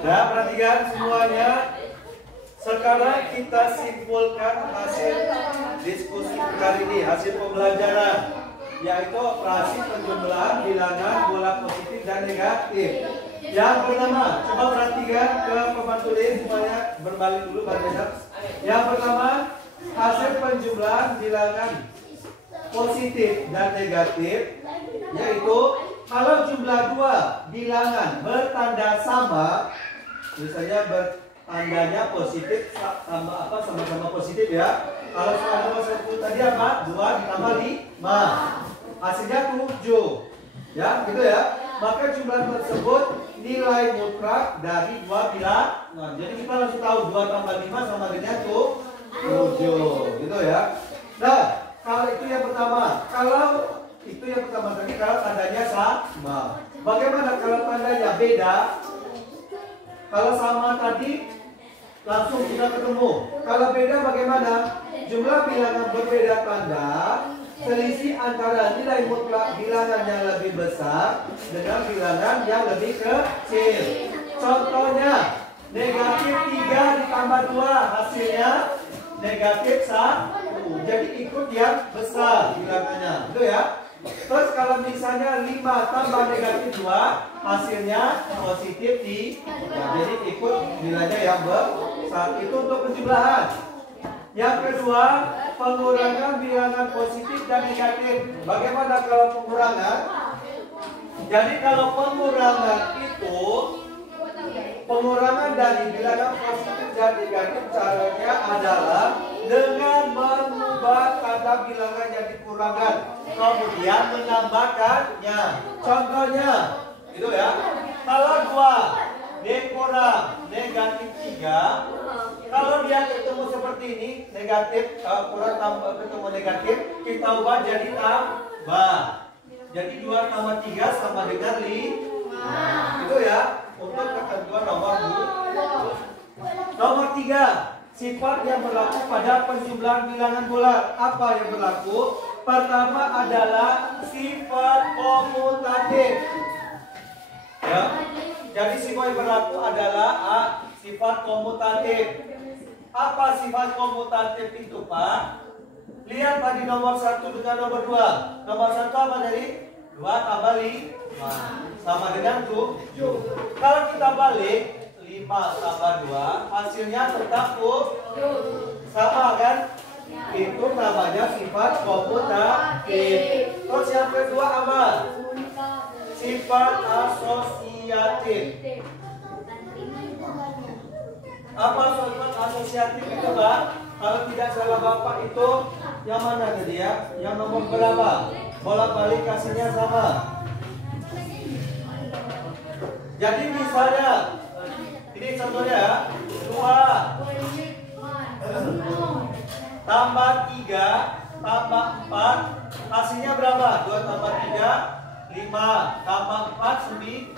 Nah, perhatikan semuanya. Sekarang kita simpulkan hasil diskusi kali ini, hasil pembelajaran, yaitu operasi penjumlahan bilangan bola positif dan negatif. Yang pertama, coba perhatikan ke papan tulis semuanya, berbalik dulu baca. Yang pertama, hasil penjumlahan bilangan positif dan negatif, yaitu kalau jumlah 2 bilangan bertanda sama, misalnya bertandanya positif sama-sama positif ya. Kalau sama-sama tadi apa? 2 ditambah 5, hasilnya 7. Ya, gitu ya. Maka jumlah tersebut nilai mutlak dari 2 bilangan. Jadi kita langsung tahu 2 tambah 5 sama dengan 7. Gitu ya. Nah, kalau itu yang pertama. Kalau itu yang pertama tadi, kalau tandanya sama. Bagaimana kalau tandanya beda? Kalau sama tadi langsung kita ketemu. Kalau beda bagaimana? Jumlah bilangan berbeda tanda, selisih antara nilai mutlak bilangan yang lebih besar dengan bilangan yang lebih kecil. Contohnya, negatif 3 ditambah 2 hasilnya negatif 1. jadi ikut yang besar bilangannya, betul ya? Terus kalau misalnya 5 tambah negatif 2, hasilnya positif 3. Jadi ikut nilainya yang besar. Itu untuk penjumlahan. Yang kedua, pengurangan bilangan positif dan negatif. Bagaimana kalau pengurangan? Jadi kalau pengurangan itu, pengurangan dari bilangan positif dan negatif caranya adalah dengan mengubah tanda bilangan yang dikurangkan, kemudian menambahkannya. Contohnya, itu ya. Kalau 2 dikurang negatif 3, kalau dia ketemu seperti ini, negatif, kurang tambah ketemu negatif, kita ubah jadi tambah. Jadi 2 tambah 3 sama dengan 5. Itu ya, untuk ketentuan nomor 2. Nomor 3, sifat yang berlaku pada penjumlahan bilangan bulat. Apa yang berlaku? Pertama adalah sifat komutatif. Ya. Jadi sifat yang berlaku adalah sifat komutatif. Apa sifat komutatif itu, Pak? Lihat tadi nomor 1 dengan nomor 2. Nomor 1 apa tadi? 2 tambah 5 sama dengan 7. Kalau kita balik 5 tambah 2, hasilnya tetap 7. Sama kan? Itu namanya sifat komutatif. Terus yang kedua apa? Sifat asosiatif. Apa sifat asosiatif itu, Pak? Kalau tidak salah Bapak itu yang mana tadi ya? Yang nomor berapa? Bolak-balik hasilnya sama. Jadi misalnya, ini contohnya 2 tambah 3 tambah 4, hasilnya berapa? 2 tambah 3, 5 tambah 4, 9.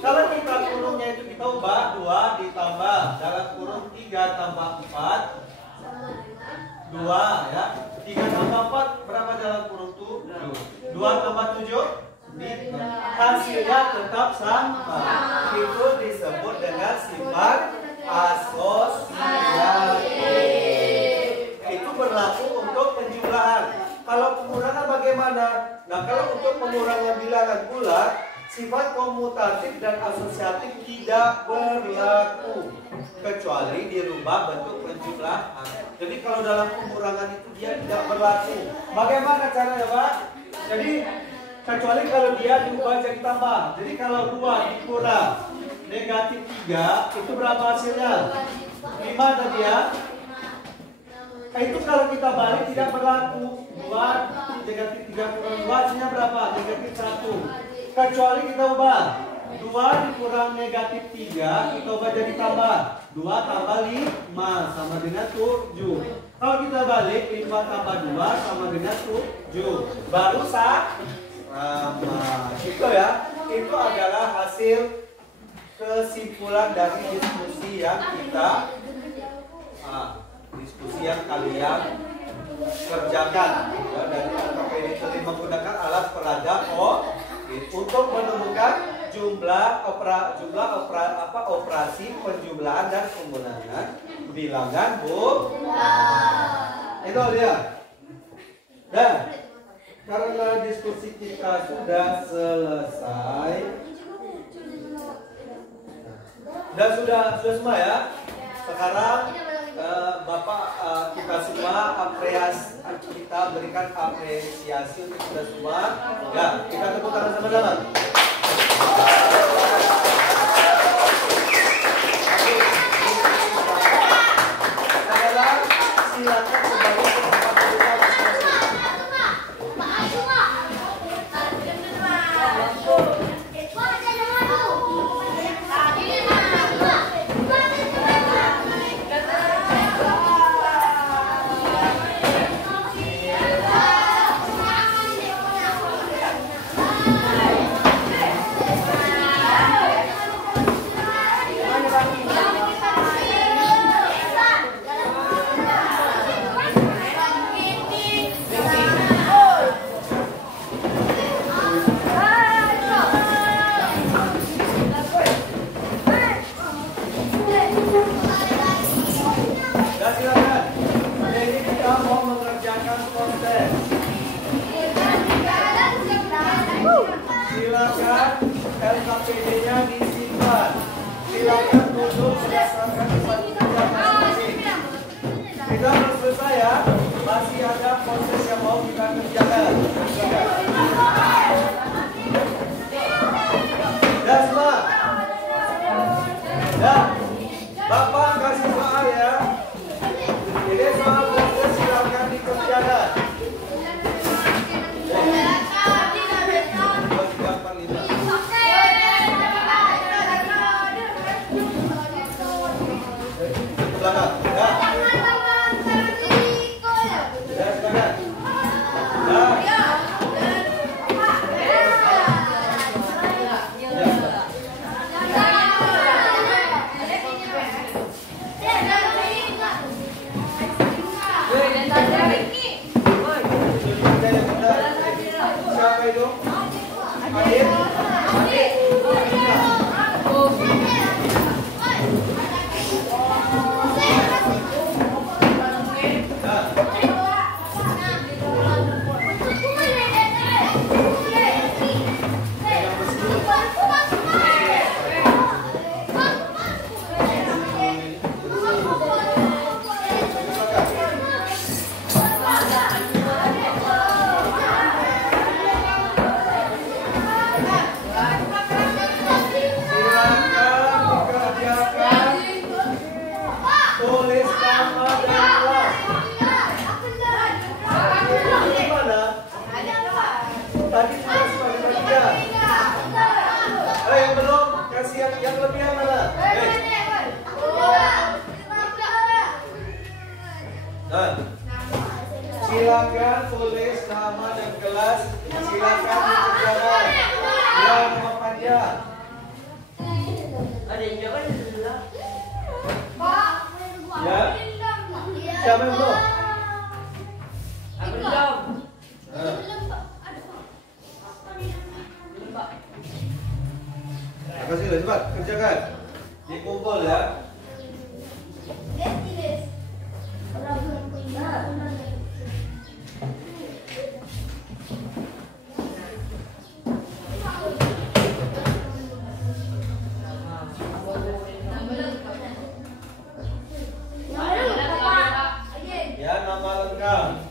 Kalau kita kurungnya itu kita ubah 2 ditambah dalam kurung 3 tambah 4, 2 ya. 3 tambah 4 berapa dalam kurung 7? 2 tambah 7, hasilnya tetap sama. Itu disebut dengan sifat asosiatif. Itu berlaku untuk penjumlahan. Kalau pengurangan bagaimana? Nah, kalau untuk pengurangan bilangan bulat, sifat komutatif dan asosiatif tidak berlaku kecuali dirubah bentuk penjumlahan. Jadi kalau dalam pengurangan itu dia tidak berlaku. Bagaimana caranya, Pak? Jadi kecuali kalau dia diubah jadi tambah. Jadi kalau 2 dikurang negatif 3, itu berapa hasilnya? 5 tadi ya. Itu kalau kita balik tidak berlaku. 2 negatif 3 kurang 2 hasilnya berapa? Negatif 1. Kecuali kita ubah 2 dikurang negatif 3, kita ubah jadi tambah 2 tambah 5 sama dengan 7. Kalau kita balik 5 tambah 2 sama dengan 7, baru sama. Itu ya, itu adalah hasil kesimpulan dari diskusi yang kita kalian kerjakan ya, dari LKPD menggunakan alat peraga untuk menemukan jumlah operasi penjumlahan dan pengurangan bilangan bulat. Itu dia. Dan karena diskusi kita sudah selesai dan sudah semua ya. Sekarang Bapak kita semua kita berikan apresiasi untuk kita semua. Ya, kita tepuk tangan sama-sama. Sekarang silakan kembali ke tempat kita masing-masing. LKPD-nya disimpan. Silakan duduk berdasarkan tempat kerja masing-masing. Kita belum selesai ya, masih ada proses yang mau kita kerjakan. Ya semua. Ya, Bapak kasih soal ya. Ini soal proses silakan dikerjakan. Silakan tulis nama dan kelas. Silakan dikerjakan. Ya, nama panjang. Ada yang jawab dulu. Ya. Siapa yang belum? Aku jawab. Kasih lah, cepat kerjakan. Dikumpul ya. Ya, nama lengkap.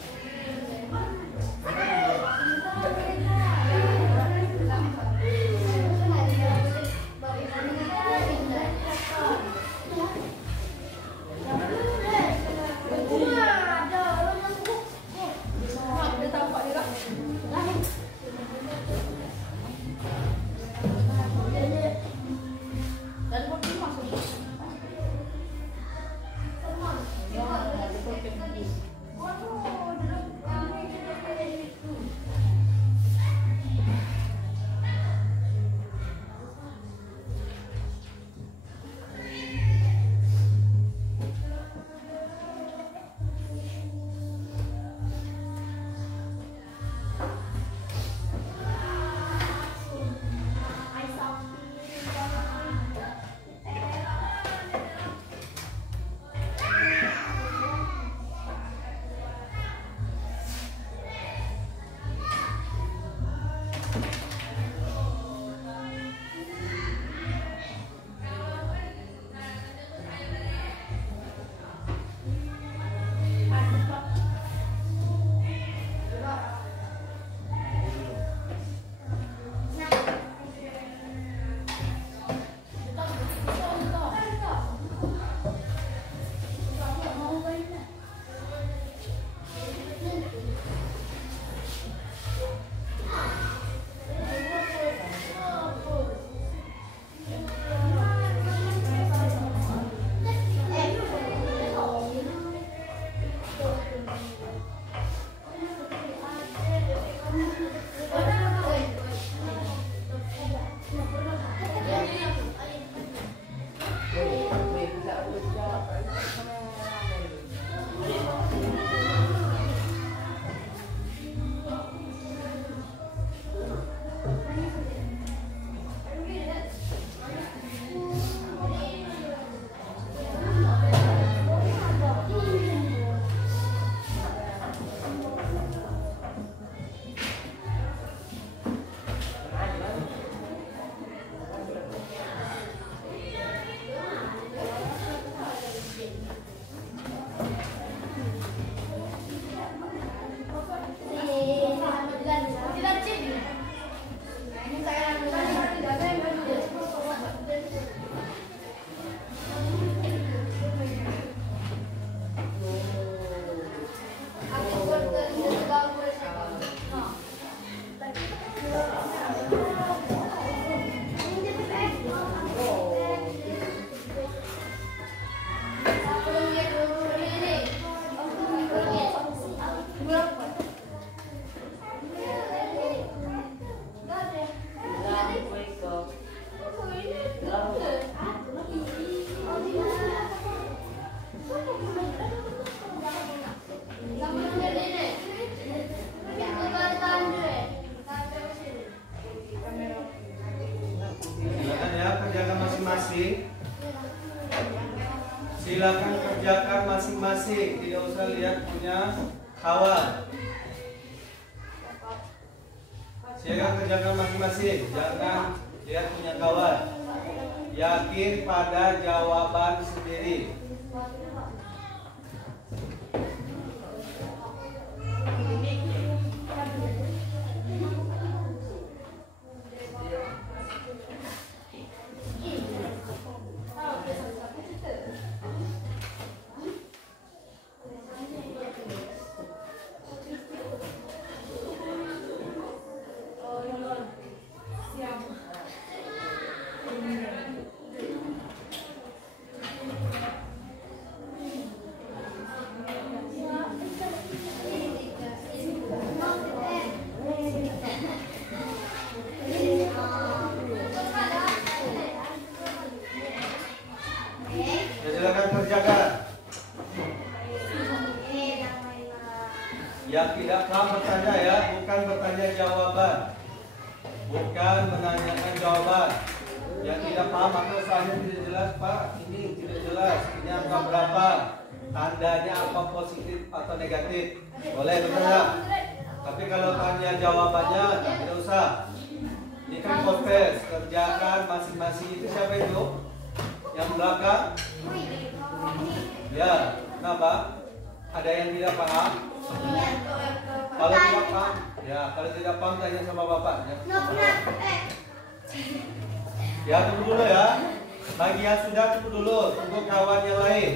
Silakan kerjakan masing-masing, tidak usah lihat punya kawan. Silakan kerjakan masing-masing, jangan lihat punya kawan. Yakin pada jawaban sendiri. Silakan kerjakan. Yang tidak paham bertanya ya, bukan bertanya jawaban, bukan menanyakan jawaban. Yang tidak paham atau soalnya tidak jelas, Pak, ini tidak jelas, ini angka berapa, tandanya apa, positif atau negatif, boleh bertanya. Tapi kalau tanya jawabannya, tidak usah. Ini kan kontes, kerjakan masing-masing. Itu siapa itu? Yang belakang? Ya, kenapa? Ada yang tidak paham? Kalau tidak paham, ya kalau tidak paham tanya sama bapak. Ya tunggu dulu ya. Bagi yang sudah tunggu dulu, tunggu kawan yang lain.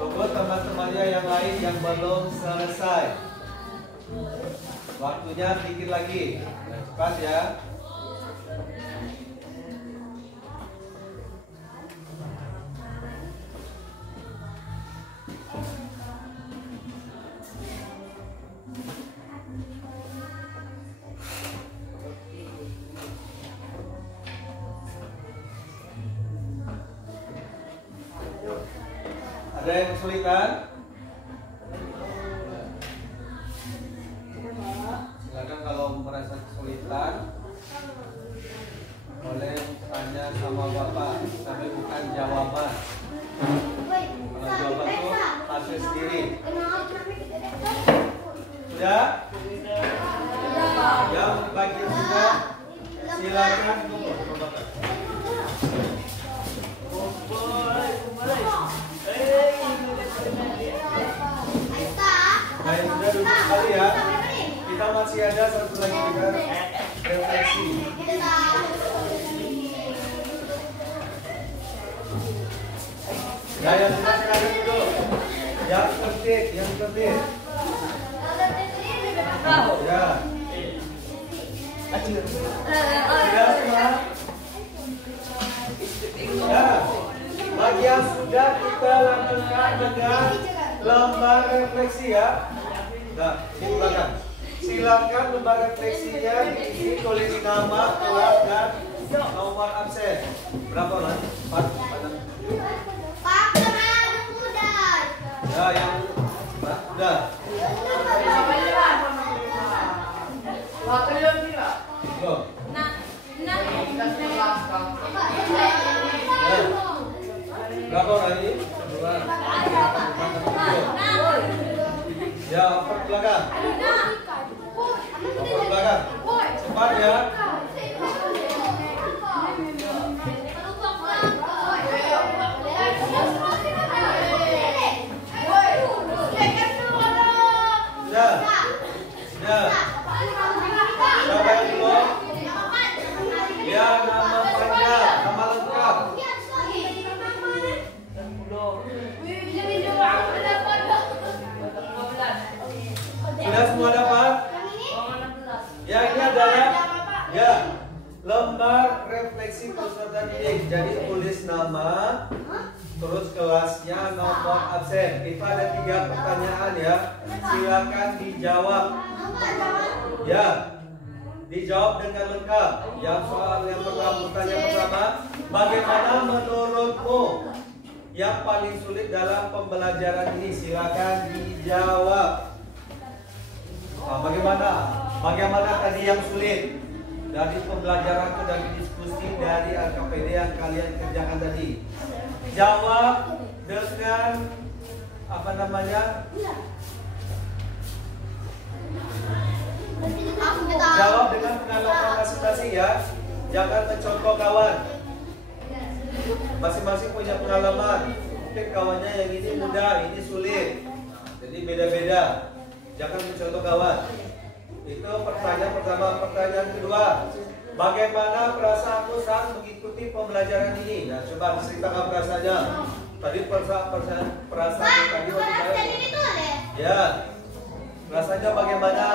Tunggu teman-temannya yang lain yang belum selesai. Waktunya sedikit lagi. Cepat ya. Ada yang kesulitan? Silakan kalau merasa kesulitan, boleh tanya sama bapak, tapi bukan jawaban. Kalau jawaban itu hasil sendiri. Sudah? Yang bagian sudah, silakan tunggu. Baik, sudah duduk sekali ya. Kita masih ada satu lagi dengan refleksi. Ya, yang sudah silakan duduk. Yang tertib, yang tertib. Ya. Sudah semua. Ya. Bagi yang sudah, kita lanjutkan dengan lembar refleksi ya. Nah, di belakang. Silakan lembar refleksinya diisi tulis nama, kelas dan nomor absen. Berapa orang? 4. Pak, udah. Ya, yang udah. Loh. Berapa orang ini? 2. Ya, empat belakang. Empat belakang. Cepat ya. Sudah. Sudah. Siapa yang belum? Ya, nama panjang, nama lengkap. Sudah semua dapat? Ya, ini adalah ya lembar refleksi peserta didik. Jadi tulis nama, terus kelasnya, nomor absen. Itu ada 3 pertanyaan ya. Silakan dijawab. Ya, dijawab dengan lengkap. Yang soal yang pertama, pertanyaan pertama, bagaimana menurutmu yang paling sulit dalam pembelajaran ini? Silakan dijawab. Nah, bagaimana tadi yang sulit dari pembelajaran itu, dari diskusi, dari LKPD yang kalian kerjakan tadi? Jawab dengan apa namanya? Jawab dengan pengalaman masing-masing ya. Jangan mencontoh kawan. Masing-masing punya pengalaman. Mungkin kawannya yang ini mudah, ini sulit. Jadi beda-beda. Jangan mencontoh kawan. Itu pertanyaan pertama. Pertanyaan kedua, bagaimana perasaanmu saat mengikuti pembelajaran ini? Nah, coba ceritakan perasaannya. Tadi perasaan tadi waktu ya. Rasanya bagaimana?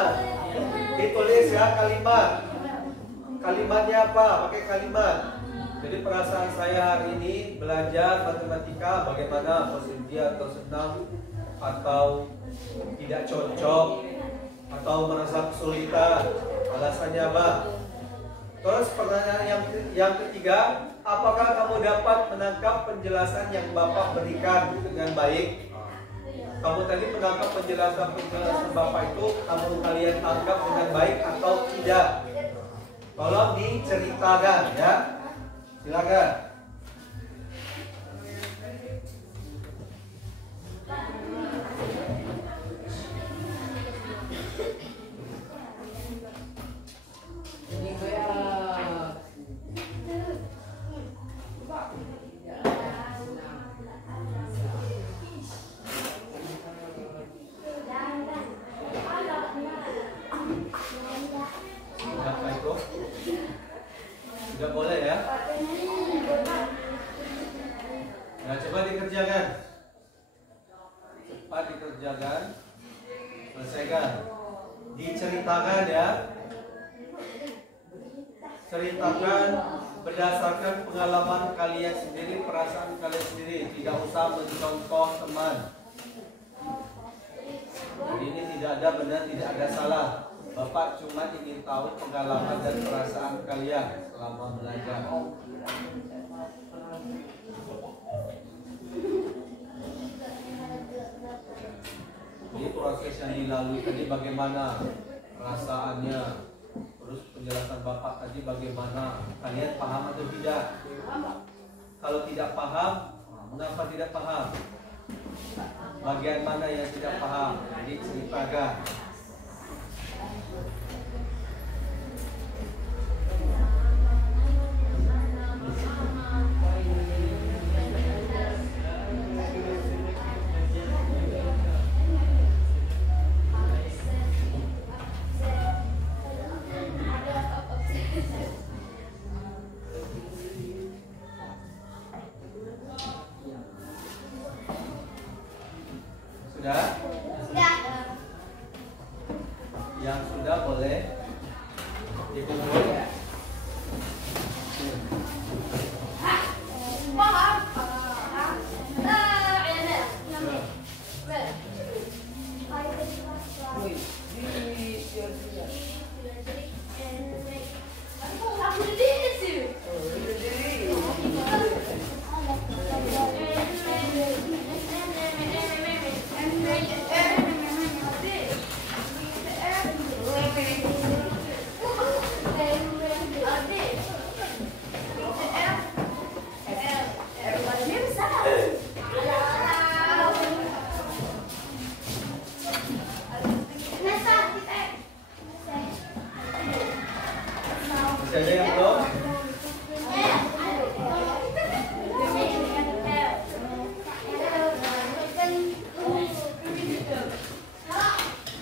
Ditulis ya kalimat. Kalimatnya apa? Pakai kalimat. Jadi perasaan saya hari ini belajar matematika bagaimana? Positif atau senang atau tidak cocok atau merasa kesulitan? Alasannya apa? Terus pertanyaan yang ketiga, apakah kamu dapat menangkap penjelasan yang Bapak berikan dengan baik? Kamu tadi menangkap penjelasan Bapak itu, kalian tangkap dengan baik atau tidak? Tolong diceritakan ya. Silakan. Apa itu? Sudah boleh ya? Nah, coba dikerjakan. Cepat dikerjakan. Selesaikan. Diceritakan ya. Ceritakan berdasarkan pengalaman kalian sendiri, perasaan kalian sendiri. Tidak usah mencontoh teman. Jadi ini tidak ada benar, tidak ada salah. Bapak cuma ingin tahu pengalaman dan perasaan kalian selama belajar. Jadi proses yang dilalui tadi bagaimana perasaannya, terus penjelasan Bapak tadi bagaimana, kalian paham atau tidak? Kalau tidak paham, mengapa tidak paham? Bagian mana yang tidak paham? Jadi ceritakan. Sudah? Sudah. Yang sudah boleh dikumpul. Masih ada yang belum?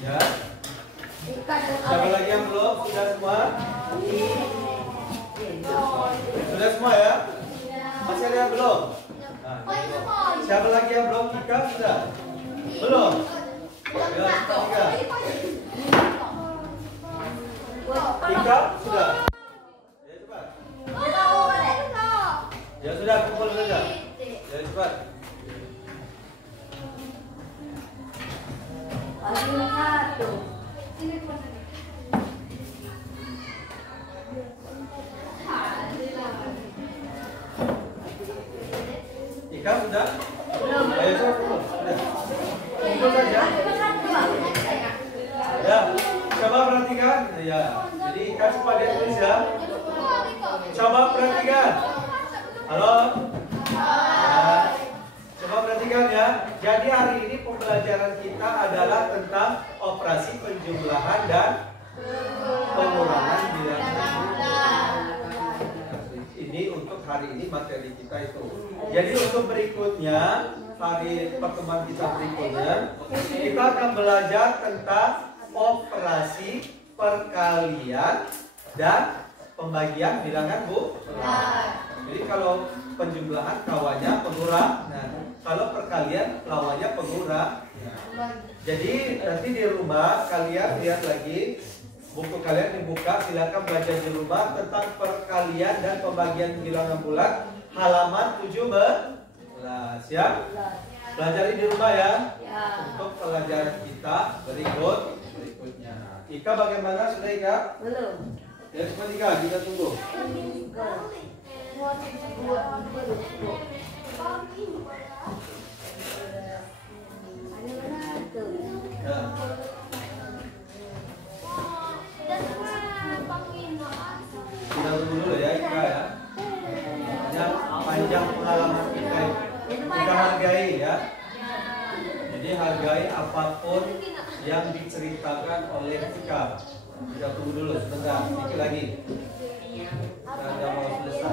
Ya. Siapa lagi yang belum? Sudah semua? Sudah semua ya? Masih ada yang belum? Nah, siapa lagi yang belum? Ika sudah? Belum? Ya, Ika. Ika sudah? Ya cepat. Ya sudah, kumpul saja. Ya cepat. Ika sudah? Belum. Ayo cepat kumpul. Sudah. Kumpul saja. Ya, coba perhatikan. Ya. Jadi Ika cepat dia tulis ya. Coba perhatikan. Halo. Ya. Coba perhatikan ya. Jadi hari ini pembelajaran kita adalah tentang operasi penjumlahan dan pengurangan bilangan. Ini untuk hari ini materi kita itu. Jadi untuk berikutnya, hari pertemuan kita berikutnya, kita akan belajar tentang operasi perkalian dan pembagian bilangan, Bu. Jadi kalau penjumlahan kawannya pengurang, nah kalau perkalian lawannya pengurang. Jadi nanti di rumah kalian lihat lagi, buku kalian dibuka, silakan belajar di rumah tentang perkalian dan pembagian bilangan bulat halaman 17 ya. Pelajari di rumah ya. Untuk pelajaran kita berikutnya. Ika bagaimana, sudah Ika? Belum. Ya, cuma Ika, kita tunggu. Ya. Kita tunggu dulu ya Ika ya. Panjang pengalaman kita. Kita hargai ya. Jadi hargai apapun yang diceritakan oleh Ika. Kita tunggu dulu sebentar, sedikit lagi. Kita udah mau selesai.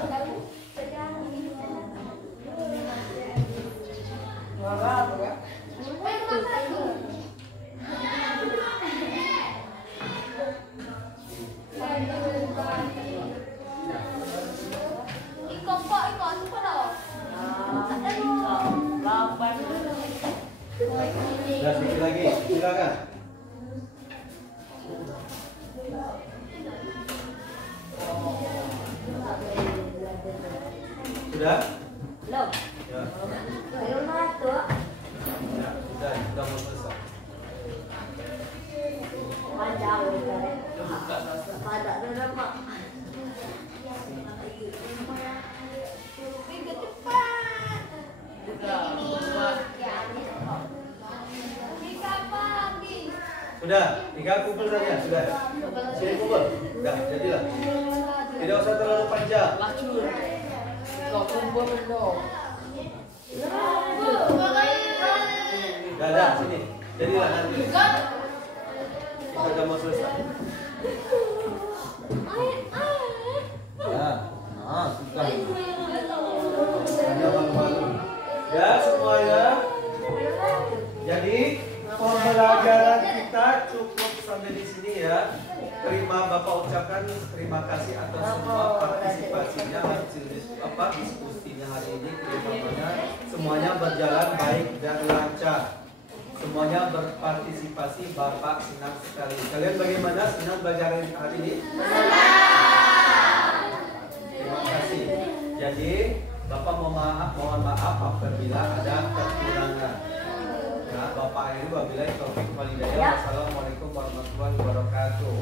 Sudah sedikit lagi, silakan. Sudah? Belum. Ya. Belum masuk. Ya, sudah mau selesai. Padahal pada dulu Pak. Sudah, Ika kumpul saja, sudah. Sini kumpul. Sudah, jadilah. Tidak usah terlalu panjang. Lacur. Kau kumpul dong. Dah, sini. Jadilah nanti. Kita udah mau selesai. Ya, nah, sudah. Hanya malu-malu. Ya, semuanya. Jadi pembelajaran kita cukup sampai di sini ya. Terima Bapak ucapkan terima kasih atas semua partisipasinya, diskusinya hari ini. Semuanya berjalan baik dan lancar. Semuanya berpartisipasi, Bapak senang sekali. Kalian bagaimana, senang belajar hari ini? Terima kasih. Jadi Bapak mohon maaf apabila ada kekurangan. Nah, Bapak ini wabillahi taufiq wal hidayah. Wassalamualaikum warahmatullahi wabarakatuh.